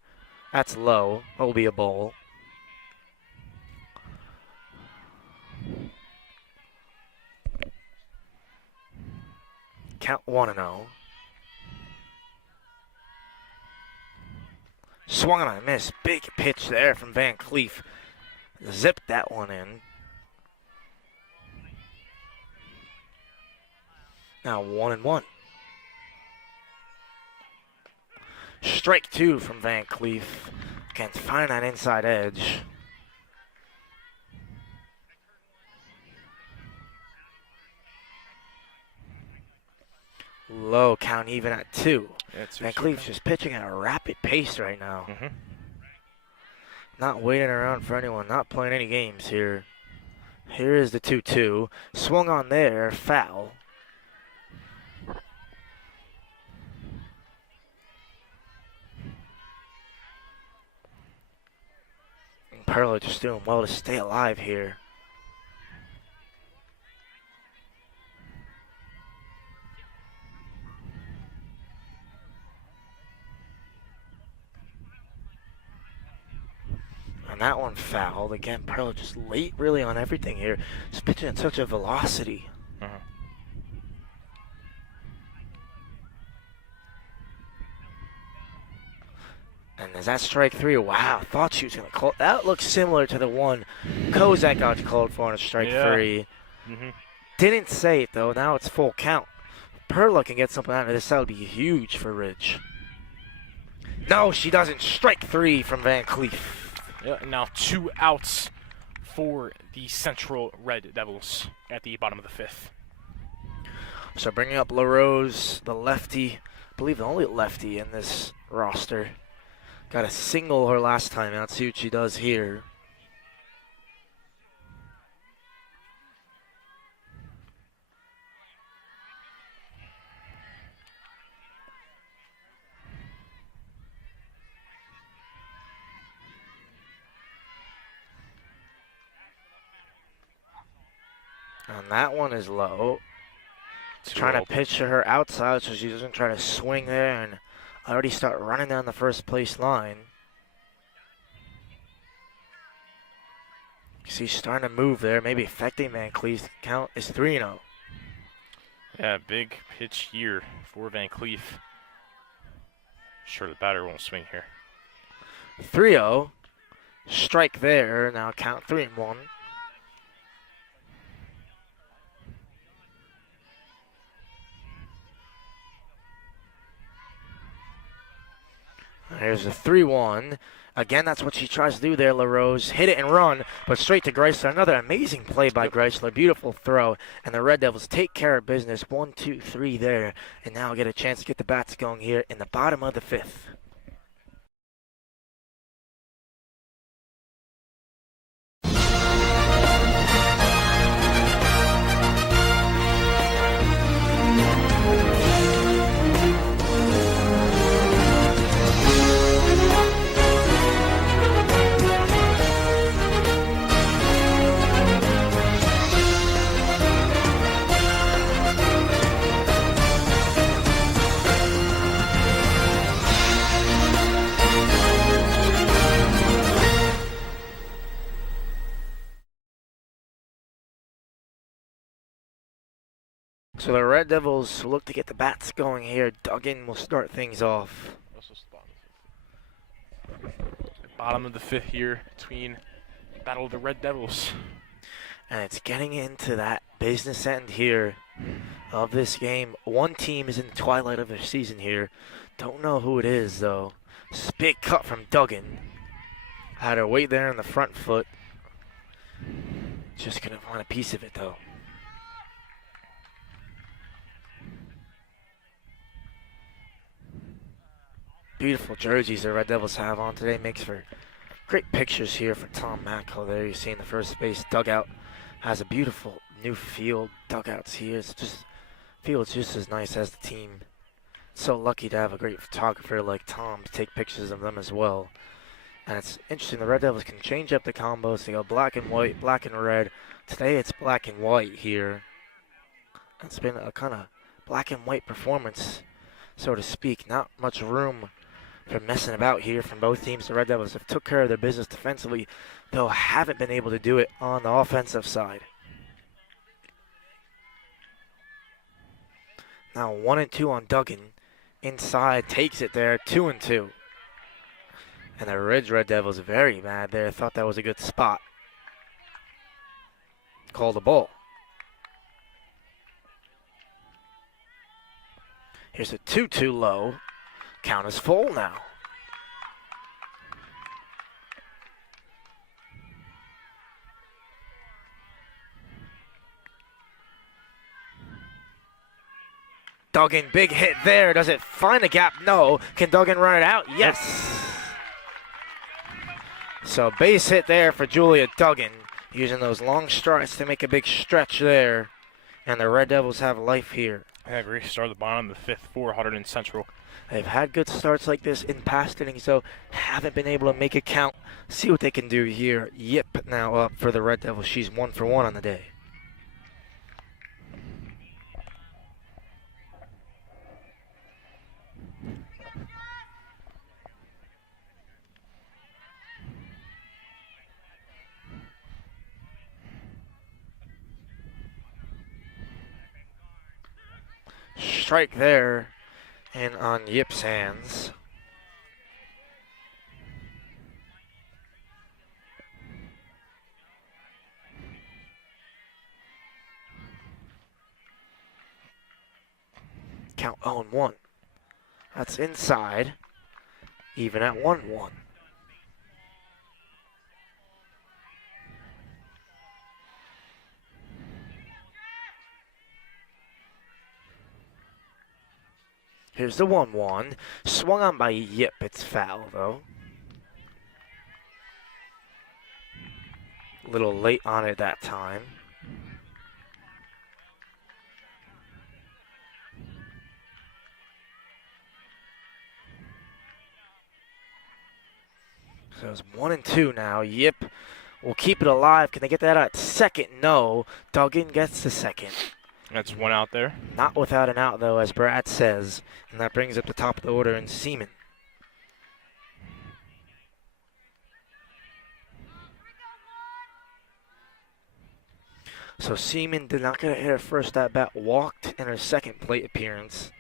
That's low. Will be a bowl. Count 1-0. Swung on a miss. Big pitch there from Van Cleef. Zipped that one in. Now 1-1. Strike two from Van Cleef. Can't find that inside edge. Low count even at 2. Yeah, Van Cleef's just pitching at a rapid pace right now. Mhm. Not waiting around for anyone, not playing any games here. Here is the 2-2. Swung on there, foul. And Perla just doing well to stay alive here. And that one fouled. Again, Perla just late really on everything here. Just pitching at such a velocity. Mhm. And is that strike 3? Wow, thought she was going to call. That looks similar to the one Kozak got called for on a strike Yeah. 3. Mhm. Didn't say it though. Now it's full count. Perla can get something out of this. That would be huge for Ridge. No, she doesn't. Strike 3 from Van Cleef. Yeah, and now 2 outs for the Central Red Devils at the bottom of the 5th. So bringing up LaRose, the lefty. I believe the only lefty in this roster. Got a single her last time out. See what she does here. And that one is low. Trying to pitch to her outside so she doesn't try to swing there and already start running down the first place line. She's starting to move there, maybe affecting Van Cleef's count is 3-0. Yeah, big pitch here for Van Cleef. Sure, the batter won't swing here. 3-0. Strike there. Now count 3-1. Here's a 3-1. Again, that's what she tries to do there, LaRose. Hit it and run, but straight to Greisler. Another amazing play by Greisler. Beautiful throw. And the Red Devils take care of business. 1, 2, 3 there. And now get a chance to get the bats going here in the bottom of the 5th. So the Red Devils look to get the bats going here. Duggan will start things off. Bottom of the 5th here between Battle of the Red Devils. And it's getting into that business end here of this game. One team is in the twilight of their season here. Don't know who it is, though. Big cut from Duggan. Had her weight there in the front foot. Just gonna want a piece of it, though. Beautiful jerseys the Red Devils have on today. Makes for great pictures here for Tom Macko. There you see in the first base dugout. Has a beautiful new field. Dugouts here. It's just field's just as nice as the team. So lucky to have a great photographer like Tom to take pictures of them as well. And it's interesting, the Red Devils can change up the combos. They go black and white, black and red. Today it's black and white here. It's been a kind of black and white performance, so to speak. Not much room for messing about here from both teams. The Red Devils have took care of their business defensively, though haven't been able to do it on the offensive side. Now 1-2 on Duggan. Inside, takes it there, 2-2. And the Red Devils very mad there. Thought that was a good spot. Call the ball. Here's a 2-2 low. Count is full now. Duggan, big hit there. Does it find a gap? No. Can Duggan run it out? Yes. So base hit there for Julia Duggan, using those long strides to make a big stretch there. And the Red Devils have life here. I agree. Start at the bottom of the 5th for Hunterdon Central. They've had good starts like this in past innings, so haven't been able to make it count. See what they can do here. Yip now up for the Red Devils. She's 1 for 1 on the day. Strike there, and on Yip's hands. Count 0-1. That's inside, even at 1-1. Here's the 1-1. Swung on by Yip. It's foul, though. A little late on it that time. So it's 1-2 now. Yip will keep it alive. Can they get that at second? No. Duggan gets the second. That's one out there. Not without an out, though, as Brad says. And that brings up the top of the order in Seaman. So Seaman did not get a hit her first at bat. Walked in her second plate appearance.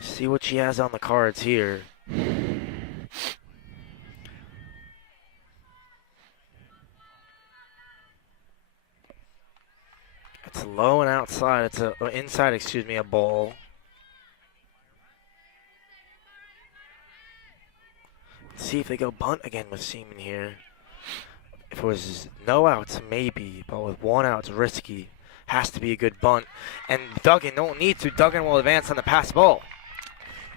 See what she has on the cards here. It's low and outside. It's inside, excuse me, a ball. Let's see if they go bunt again with Seaman here. If it was no outs, maybe, but with 1 out, it's risky. Has to be a good bunt. And Duggan don't need to. Duggan will advance on the pass ball.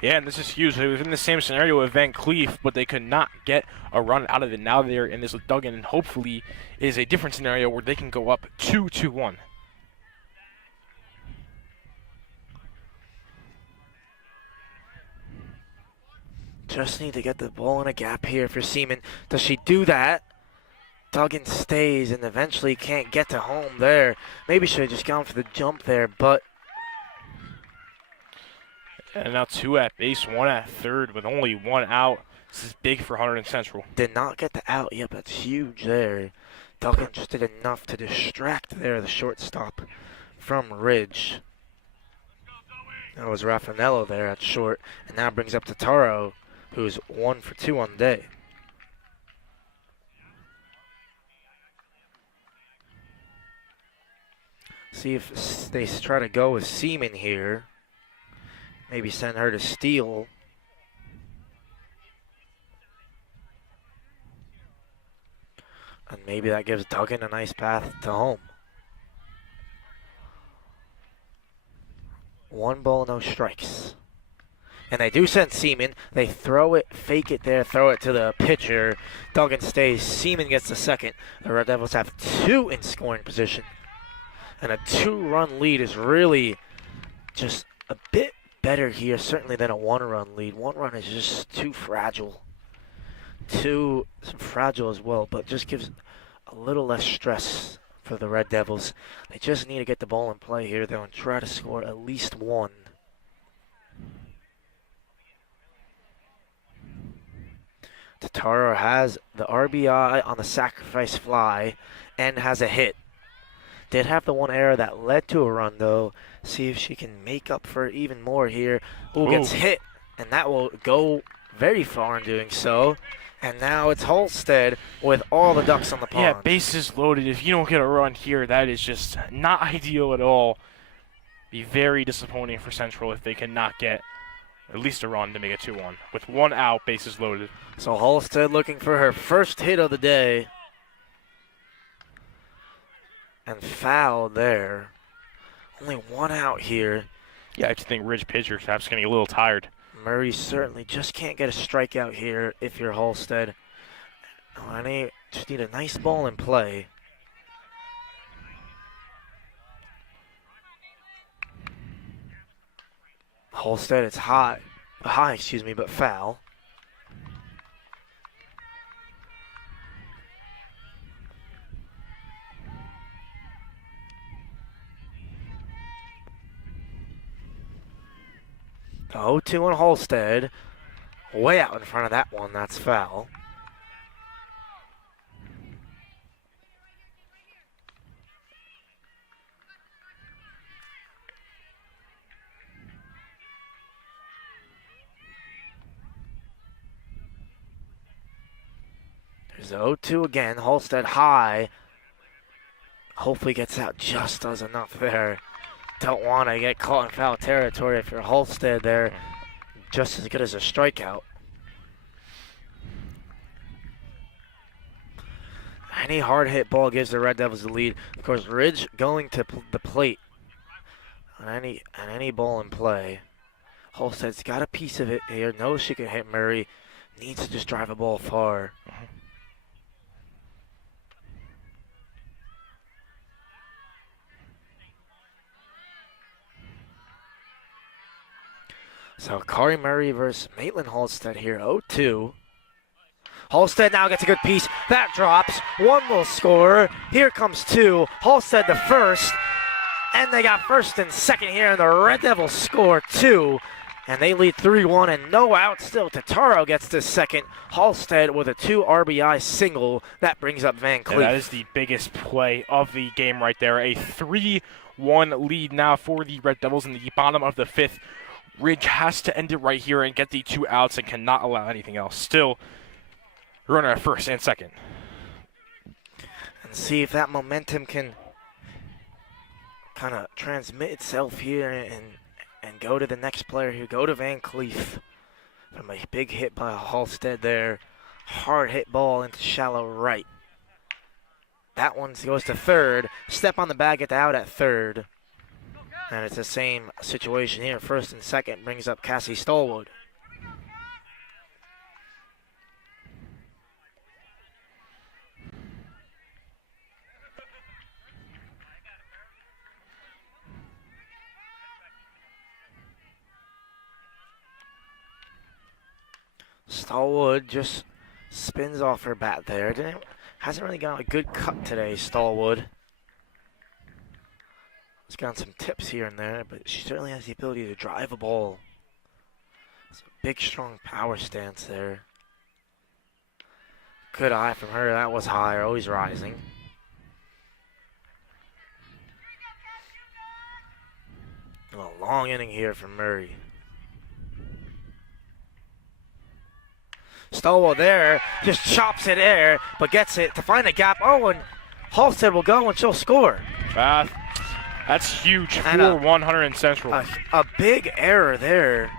Yeah, and this is huge. They was in the same scenario with Van Cleef, but they could not get a run out of it. Now they're in this with Duggan, and hopefully it is a different scenario where they can go up 2-1. Just need to get the ball in a gap here for Seaman. Does she do that? Duggan stays and eventually can't get to home there. Maybe should have just gone for the jump there, but... And now 2 at base, 1 at third with only 1 out. This is big for Hunterdon Central. Did not get the out. Yep, that's huge there. Duggan just did enough to distract there the shortstop from Ridge. That was Raffanello there at short. And now brings up Taro, who's 1 for 2 on the day. See if they try to go with Seaman here. Maybe send her to steal. And maybe that gives Duggan a nice path to home. 1 ball, no strikes. And they do send Seaman. They throw it, fake it there, throw it to the pitcher. Duggan stays. Seaman gets the second. The Red Devils have 2 in scoring position. And a 2-run lead is really just a bit better here, certainly than a 1-run lead. 1 run is just too fragile. Too fragile as well, but just gives a little less stress for the Red Devils. They just need to get the ball in play here, though, and try to score at least one. Tataro has the RBI on the sacrifice fly and has a hit. Did have the one error that led to a run, though. See if she can make up for even more here. Ooh, gets hit, and that will go very far in doing so. And now it's Halstead with all the ducks on the pond. Yeah, bases loaded. If you don't get a run here, that is just not ideal at all. Be very disappointing for Central if they cannot get at least a run to make it 2-1. With one out, bases loaded. So Halstead looking for her first hit of the day. And foul there. Only one out here. Yeah, I just think Ridge pitcher is perhaps getting a little tired. Murray certainly just can't get a strikeout here if you're Halstead. Just need a nice ball in play. Halstead, it's high, but foul. The 0-2 on Halstead. Way out in front of that one. That's foul. There's the 0-2 again. Halstead high. Hopefully gets out, just does enough there. Don't want to get caught in foul territory if you're Halstead there. Just as good as a strikeout. Any hard hit ball gives the Red Devils the lead. Of course, Ridge going to the plate on any ball in play. Halstead's got a piece of it here. Knows she can hit Murray. Needs to just drive a ball far. So Kari Murray versus Maitland Halstead here, 0-2. Halstead now gets a good piece. That drops. One will score. Here comes two. Halstead the first. And they got first and second here, and the Red Devils score two. And they lead 3-1, and no out still. Tataro gets the second. Halstead with a 2 RBI single. That brings up Van Cleef. Yeah, that is the biggest play of the game right there. A 3-1 lead now for the Red Devils in the bottom of the 5th. Ridge has to end it right here and get the 2 outs and cannot allow anything else. Still, runner at first and second. And see if that momentum can kind of transmit itself here and go to the next player here. Go to Van Cleef from a big hit by Halstead there. Hard hit ball into shallow right. That one goes to third. Step on the bag, get the out at third. And it's the same situation here. First and second brings up Cassie Stallwood. Stallwood just spins off her bat there. Hasn't really got a good cut today, Stallwood. She's got some tips here and there, but she certainly has the ability to drive a ball. It's a big, strong power stance there. Good eye from her. That was higher, always rising. A long inning here from Murray. Stowell there, just chops it there, but gets it to find a gap. Oh, and Halstead will go and she'll score. That's huge for 100 Central. A big error there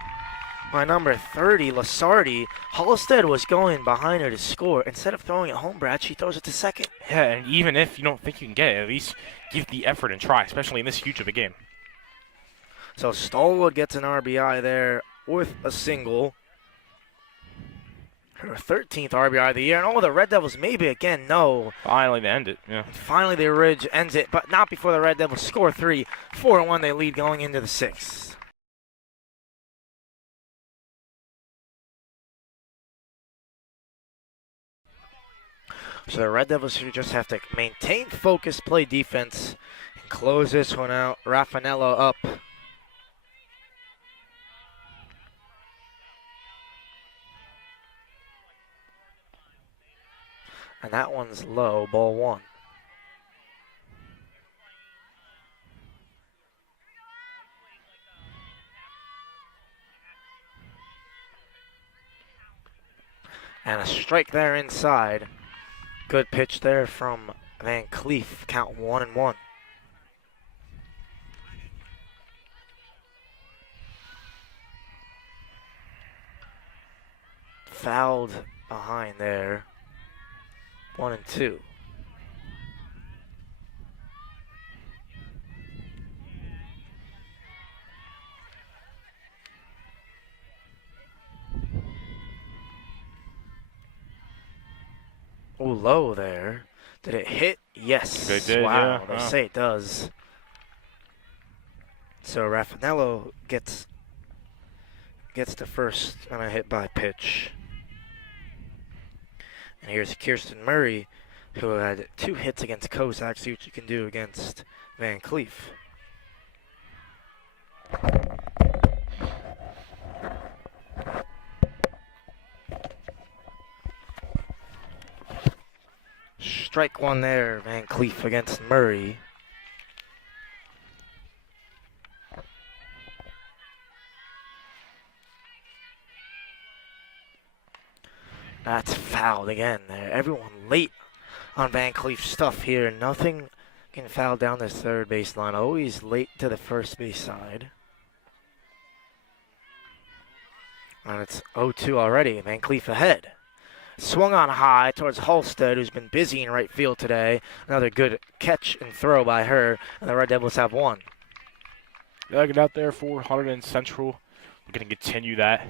by number 30, Lasardi. Halstead was going behind her to score. Instead of throwing it home, Brad, she throws it to second. Yeah, and even if you don't think you can get it, at least give the effort and try, especially in this huge of a game. So Stallwood gets an RBI there with a single. Her 13th RBI of the year. And the Red Devils maybe again, no. Finally, they end it, yeah. Finally, the Ridge ends it, but not before the Red Devils score 3. 4-1, they lead going into the 6th. So the Red Devils here just have to maintain focus, play defense, and close this one out. Raffanello up. And that one's low, ball one. And a strike there inside. Good pitch there from Van Cleef. Count 1-1. Fouled behind there. 1-2. Oh, low there. Did it hit? Yes. It did, wow, yeah. they Wow. say it does. So Raffanello gets the first on a hit by pitch. And here's Kirsten Murray, who had 2 hits against Kozak. See what you can do against Van Cleef. Strike one there, Van Cleef against Murray. That's fouled again there. Everyone late on Van Cleef's stuff here. Nothing can foul down this third baseline. Always late to the first base side. And it's 0-2 already. Van Cleef ahead. Swung on high towards Halstead, who's been busy in right field today. Another good catch and throw by her, and the Red Devils have one. Yeah, get out there for Hunterdon Central. We're going to continue that.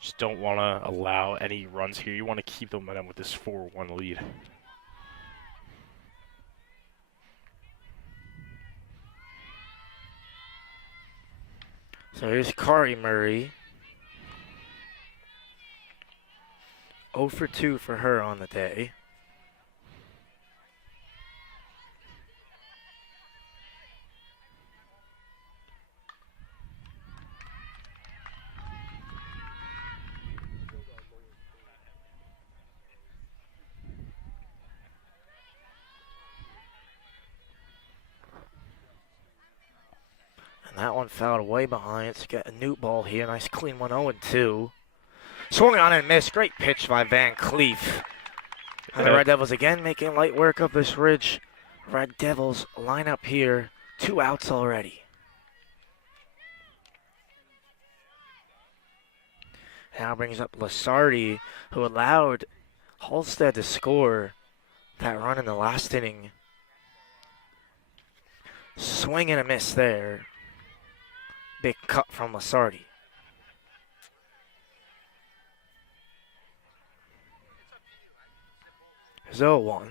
Just don't want to allow any runs here. You want to keep the momentum with this 4-1 lead. So here's Kari Murray. 0 for 2 for her on the day. And that one fouled way behind. Let's get a new ball here. Nice clean one, 0-2. Swung on and missed. Great pitch by Van Cleef. And the Red Devils again making light work of this ridge. Red Devils line up here. 2 outs already. Now brings up Lasardi, who allowed Halstead to score that run in the last inning. Swing and a miss there. Big cut from Lasardi. There's 0-1.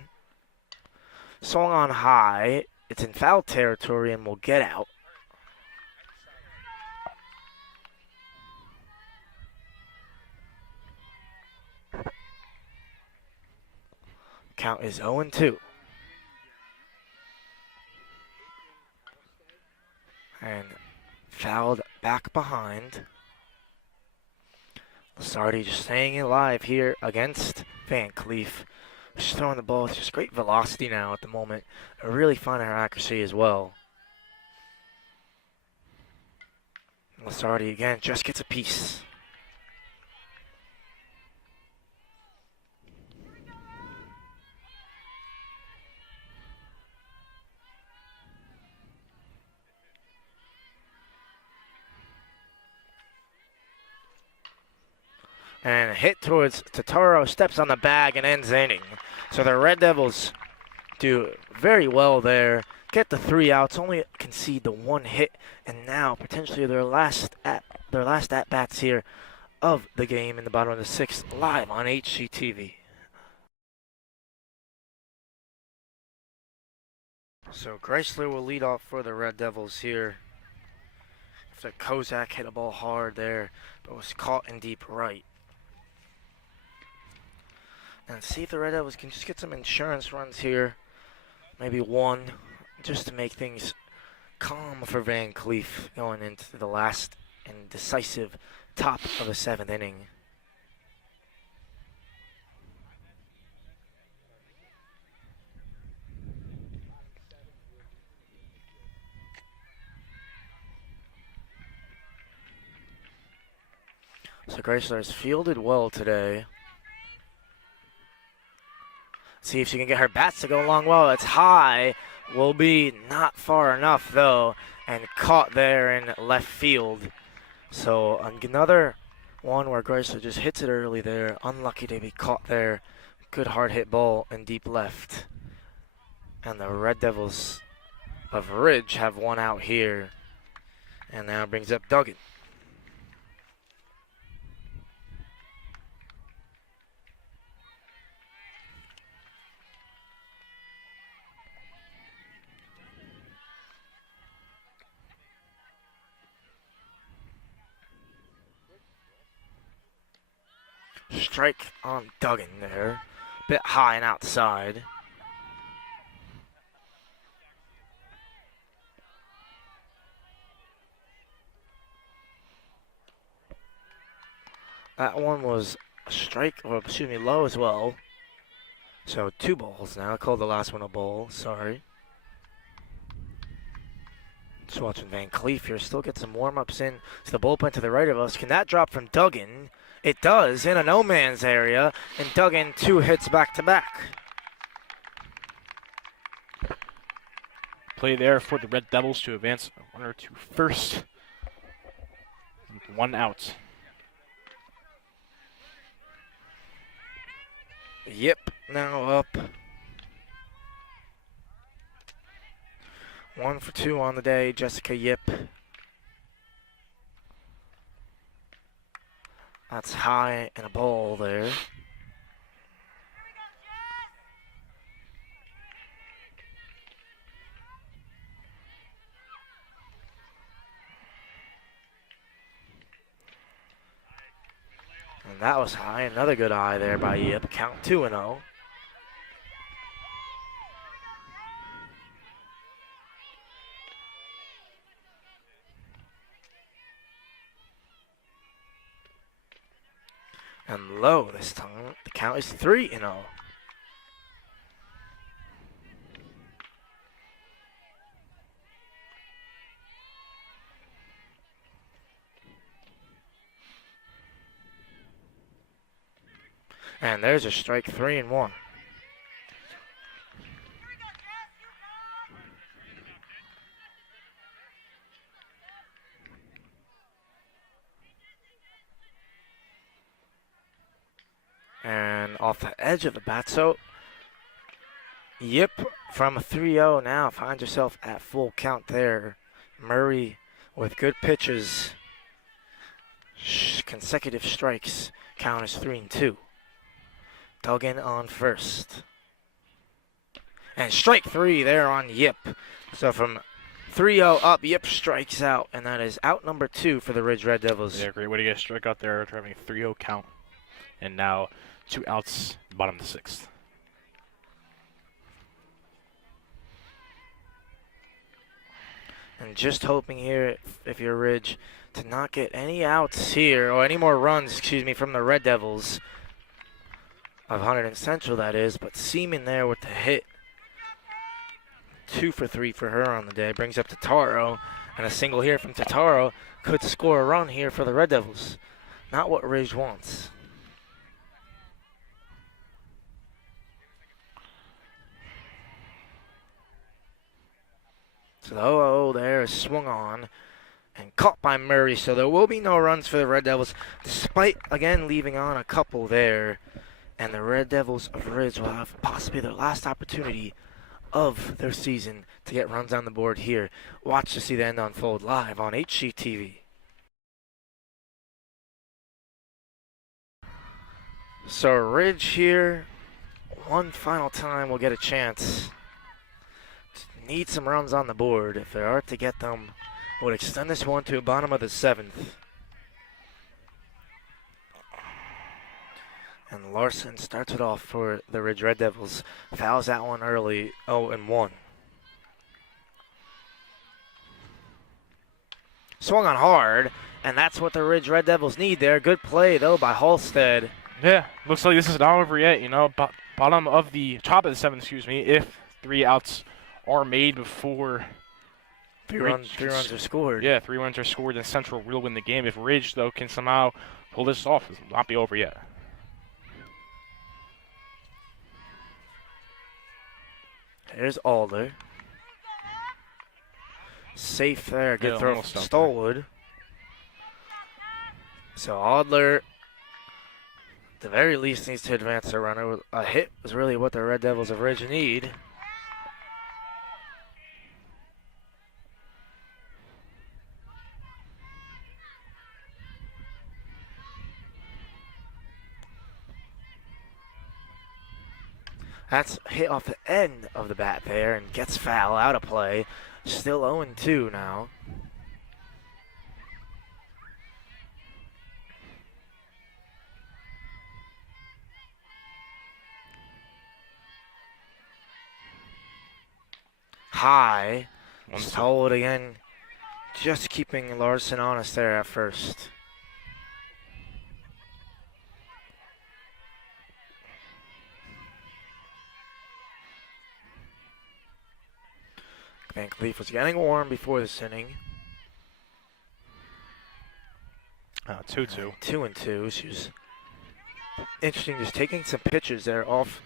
Swung on high. It's in foul territory and will get out. Count is 0-2. And fouled back behind. Lasardi just staying alive here against Van Cleef. She's throwing the ball with just great velocity now at the moment. Really finding her accuracy as well. Lasardi again just gets a piece. And a hit towards Totaro, steps on the bag and ends inning. So the Red Devils do very well there. Get the 3 outs, only concede the 1 hit, and now potentially their last at bats here of the game in the bottom of the 6th, live on HGTV. So Greisler will lead off for the Red Devils here. After Kozak hit a ball hard there, but was caught in deep right. And see if the Red Devils can just get some insurance runs here. Maybe one, just to make things calm for Van Cleef going into the last and decisive top of the 7th inning. So Chrysler has fielded well today. See if she can get her bats to go along well. It's high. Will be not far enough, though, and caught there in left field. So another one where Chrysler just hits it early there. Unlucky to be caught there. Good hard hit ball in deep left. And the Red Devils of Ridge have one out here. And now brings up Duggan. Strike on Duggan there. Bit high and outside. That one was a strike, or excuse me, low as well. So 2 balls now. I called the last one a ball. Sorry. Just watching Van Cleef here. Still get some warm-ups in to the bullpen to the right of us. Can that drop from Duggan? It does, in a no-man's area, and Duggan 2 hits back-to-back. Play there for the Red Devils to advance a runner to first. 1 out. Yep, now up. 1 for 2 on the day, Jessica Yip. That's high and a ball there. And that was high. Another good eye there by Yip. Count 2-0. And low this time. The count is 3-0. And there's a strike, 3-1. And off the edge of the bat, so Yip from a 3-0 now finds herself at full count there. Murray with good pitches. Consecutive strikes. Count is 3-2. Duggan on first. And strike 3 there on Yip. So from 3-0 up, Yip strikes out, and that is out number 2 for the Ridge Red Devils. Yeah, great way to get a strike out there after having a 3-0 count. And now 2 outs, bottom of the 6th. And just hoping here, if you're Ridge, to not get any outs here, or any more runs, excuse me, from the Red Devils of Hunterdon Central, that is. But Seaman there with the hit. 2 for 3 for her on the day. Brings up Totaro, and a single here from Totaro could score a run here for the Red Devils. Not what Ridge wants. So the 0-0 there is swung on and caught by Murray. So there will be no runs for the Red Devils, despite, again, leaving on a couple there. And the Red Devils of Ridge will have possibly their last opportunity of their season to get runs on the board here. Watch to see the end unfold live on HGTV. So Ridge here, one final time will get a chance. Need some runs on the board. If there are to get them, would extend this one to the bottom of the 7th. And Larson starts it off for the Ridge Red Devils. Fouls that one early, 0-1. Swung on hard, and that's what the Ridge Red Devils need there. Good play, though, by Halstead. Yeah, looks like this is not over yet, you know. Bottom of the top of the 7th, excuse me, if 3 outs are made before Three runs are scored. Yeah, 3 runs are scored, and Central will win the game. If Ridge, though, can somehow pull this off, it will not be over yet. Here's Alder. Safe there. Good Yeah, throw almost from up Stallwood. So Adler, at the very least, needs to advance the runner. A hit was really what the Red Devils of Ridge need. That's hit off the end of the bat there and gets foul out of play. Still 0-2 now. High. Hold again. Just keeping Larson honest there at first. Van Cleef was getting warm before this inning. 2-2. 2-2. She was interesting, just taking some pitches there off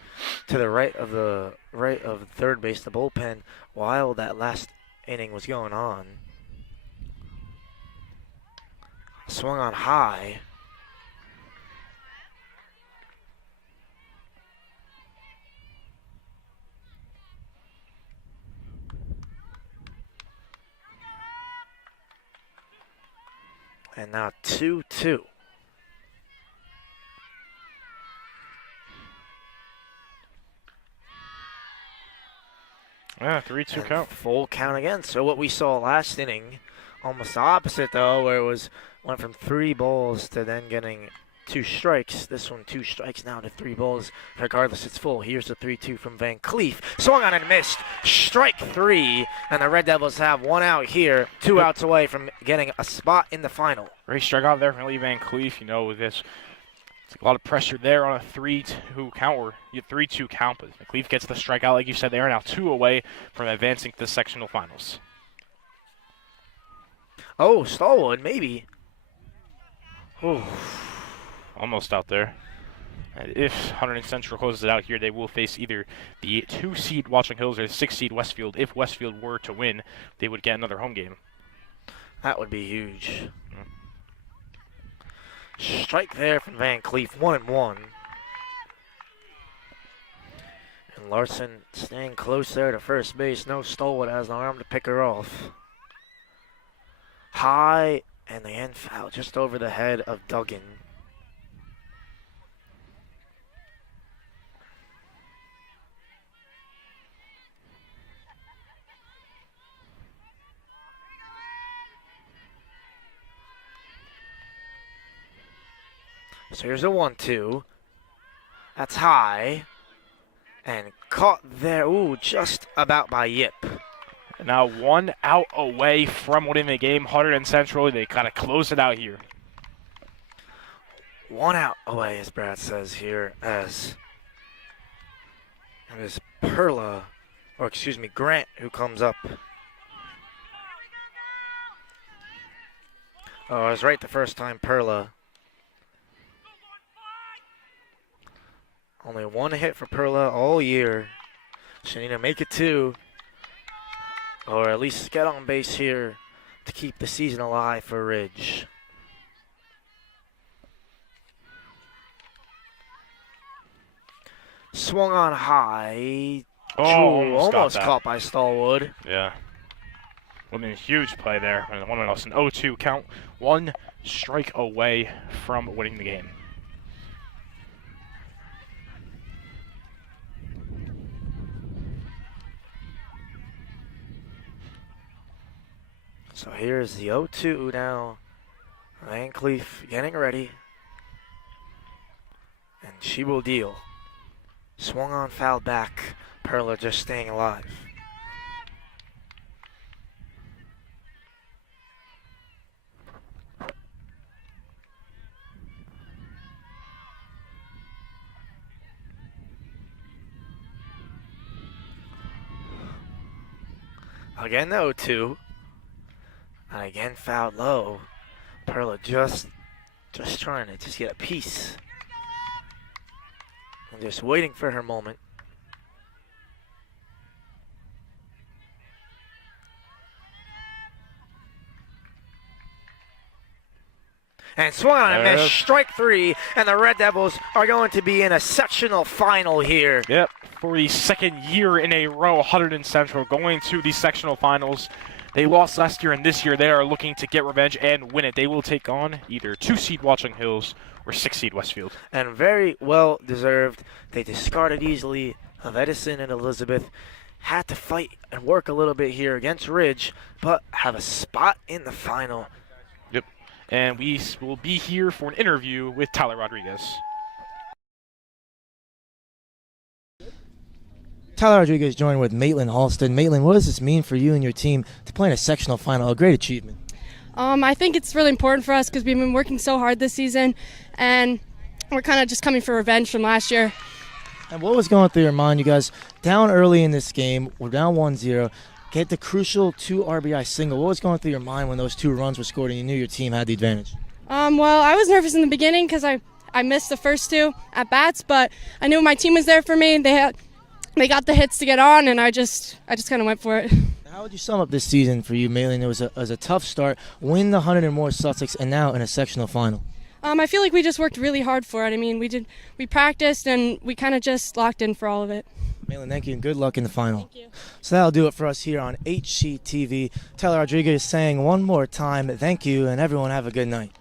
to the right of third base, the bullpen, while that last inning was going on. Swung on high. And now 2-2. Yeah, 3-2 count. Full count again. So what we saw last inning, almost the opposite though, where it went from 3 balls to then getting 2 strikes. This one 2 strikes now to 3 balls. Regardless, it's full. Here's the 3-2 from Van Cleef. Swung on and missed. Strike 3, and the Red Devils have 1 out here, 2 outs away from getting a spot in the final. Great strikeout there from Lee Van Cleef. You know, with this, it's a lot of pressure there on a 3-2 count, or 3-2 count, but Van Cleef gets the strikeout, like you said. They are now 2 away from advancing to the sectional finals. Oh, Stallwood, maybe. Oh. Almost out there. And if Hunterdon Central closes it out here, they will face either the 2 seed Watchung Hills or the 6 seed Westfield. If Westfield were to win, they would get another home game. That would be huge. Strike there from Van Cleef, 1-1. And Larson staying close there to first base. No, Stallwood has an arm to pick her off. High, and the end foul just over the head of Duggan. So here's a 1-2. That's high. And caught there. Ooh, just about by Yip. Now 1 out away from winning the game. Hunterdon Central, they kind of close it out here. 1 out away, as Brad says here, as it is Perla, or excuse me, Grant, who comes up. Oh, I was right the first time, Perla. Only 1 hit for Perla all year. She need to make it 2, or at least get on base here to keep the season alive for Ridge. Swung on high. Oh, almost caught by Stallwood. Yeah. Would have been a huge play there. And one else, an 0-2 count. 1 strike away from winning the game. So here's the 0-2 now. Van Cleef getting ready. And She will deal. Swung on, fouled back. Perla just staying alive. Again, the 0-2. And again, fouled low. Perla just trying to just get a piece. And just waiting for her moment. And swung on and missed. Strike 3, and the Red Devils are going to be in a sectional final here. Yep, for the second year in a row, Hunterdon Central going to the sectional finals. They lost last year, and this year they are looking to get revenge and win it. They will take on either 2-seed Watchung Hills or 6-seed Westfield. And very well deserved. They discarded easily of Edison and Elizabeth. Had to fight and work a little bit here against Ridge, but have a spot in the final. Yep, and we will be here for an interview with Tyler Rodriguez. Tyler Rodriguez joined with Maitland Halston. Maitland, what does this mean for you and your team to play in a sectional final? A great achievement. I think it's really important for us because we've been working so hard this season, and we're kind of just coming for revenge from last year. And what was going through your mind? You guys down early in this game. We're down 1-0. Get the crucial 2 RBI single. What was going through your mind when those 2 runs were scored and you knew your team had the advantage? Well, I was nervous in the beginning because I missed the first 2 at bats, but I knew my team was there for me. They got the hits to get on, and I just kind of went for it. How would you sum up this season for you, Maitland? It was a tough start, win the 100 and more Sussex, and now in a sectional final. I feel like we just worked really hard for it. I mean, we practiced, and we kind of just locked in for all of it. Maitland, thank you, and good luck in the final. Thank you. So that'll do it for us here on HCTV. Tyler Rodriguez saying one more time, thank you, and everyone have a good night.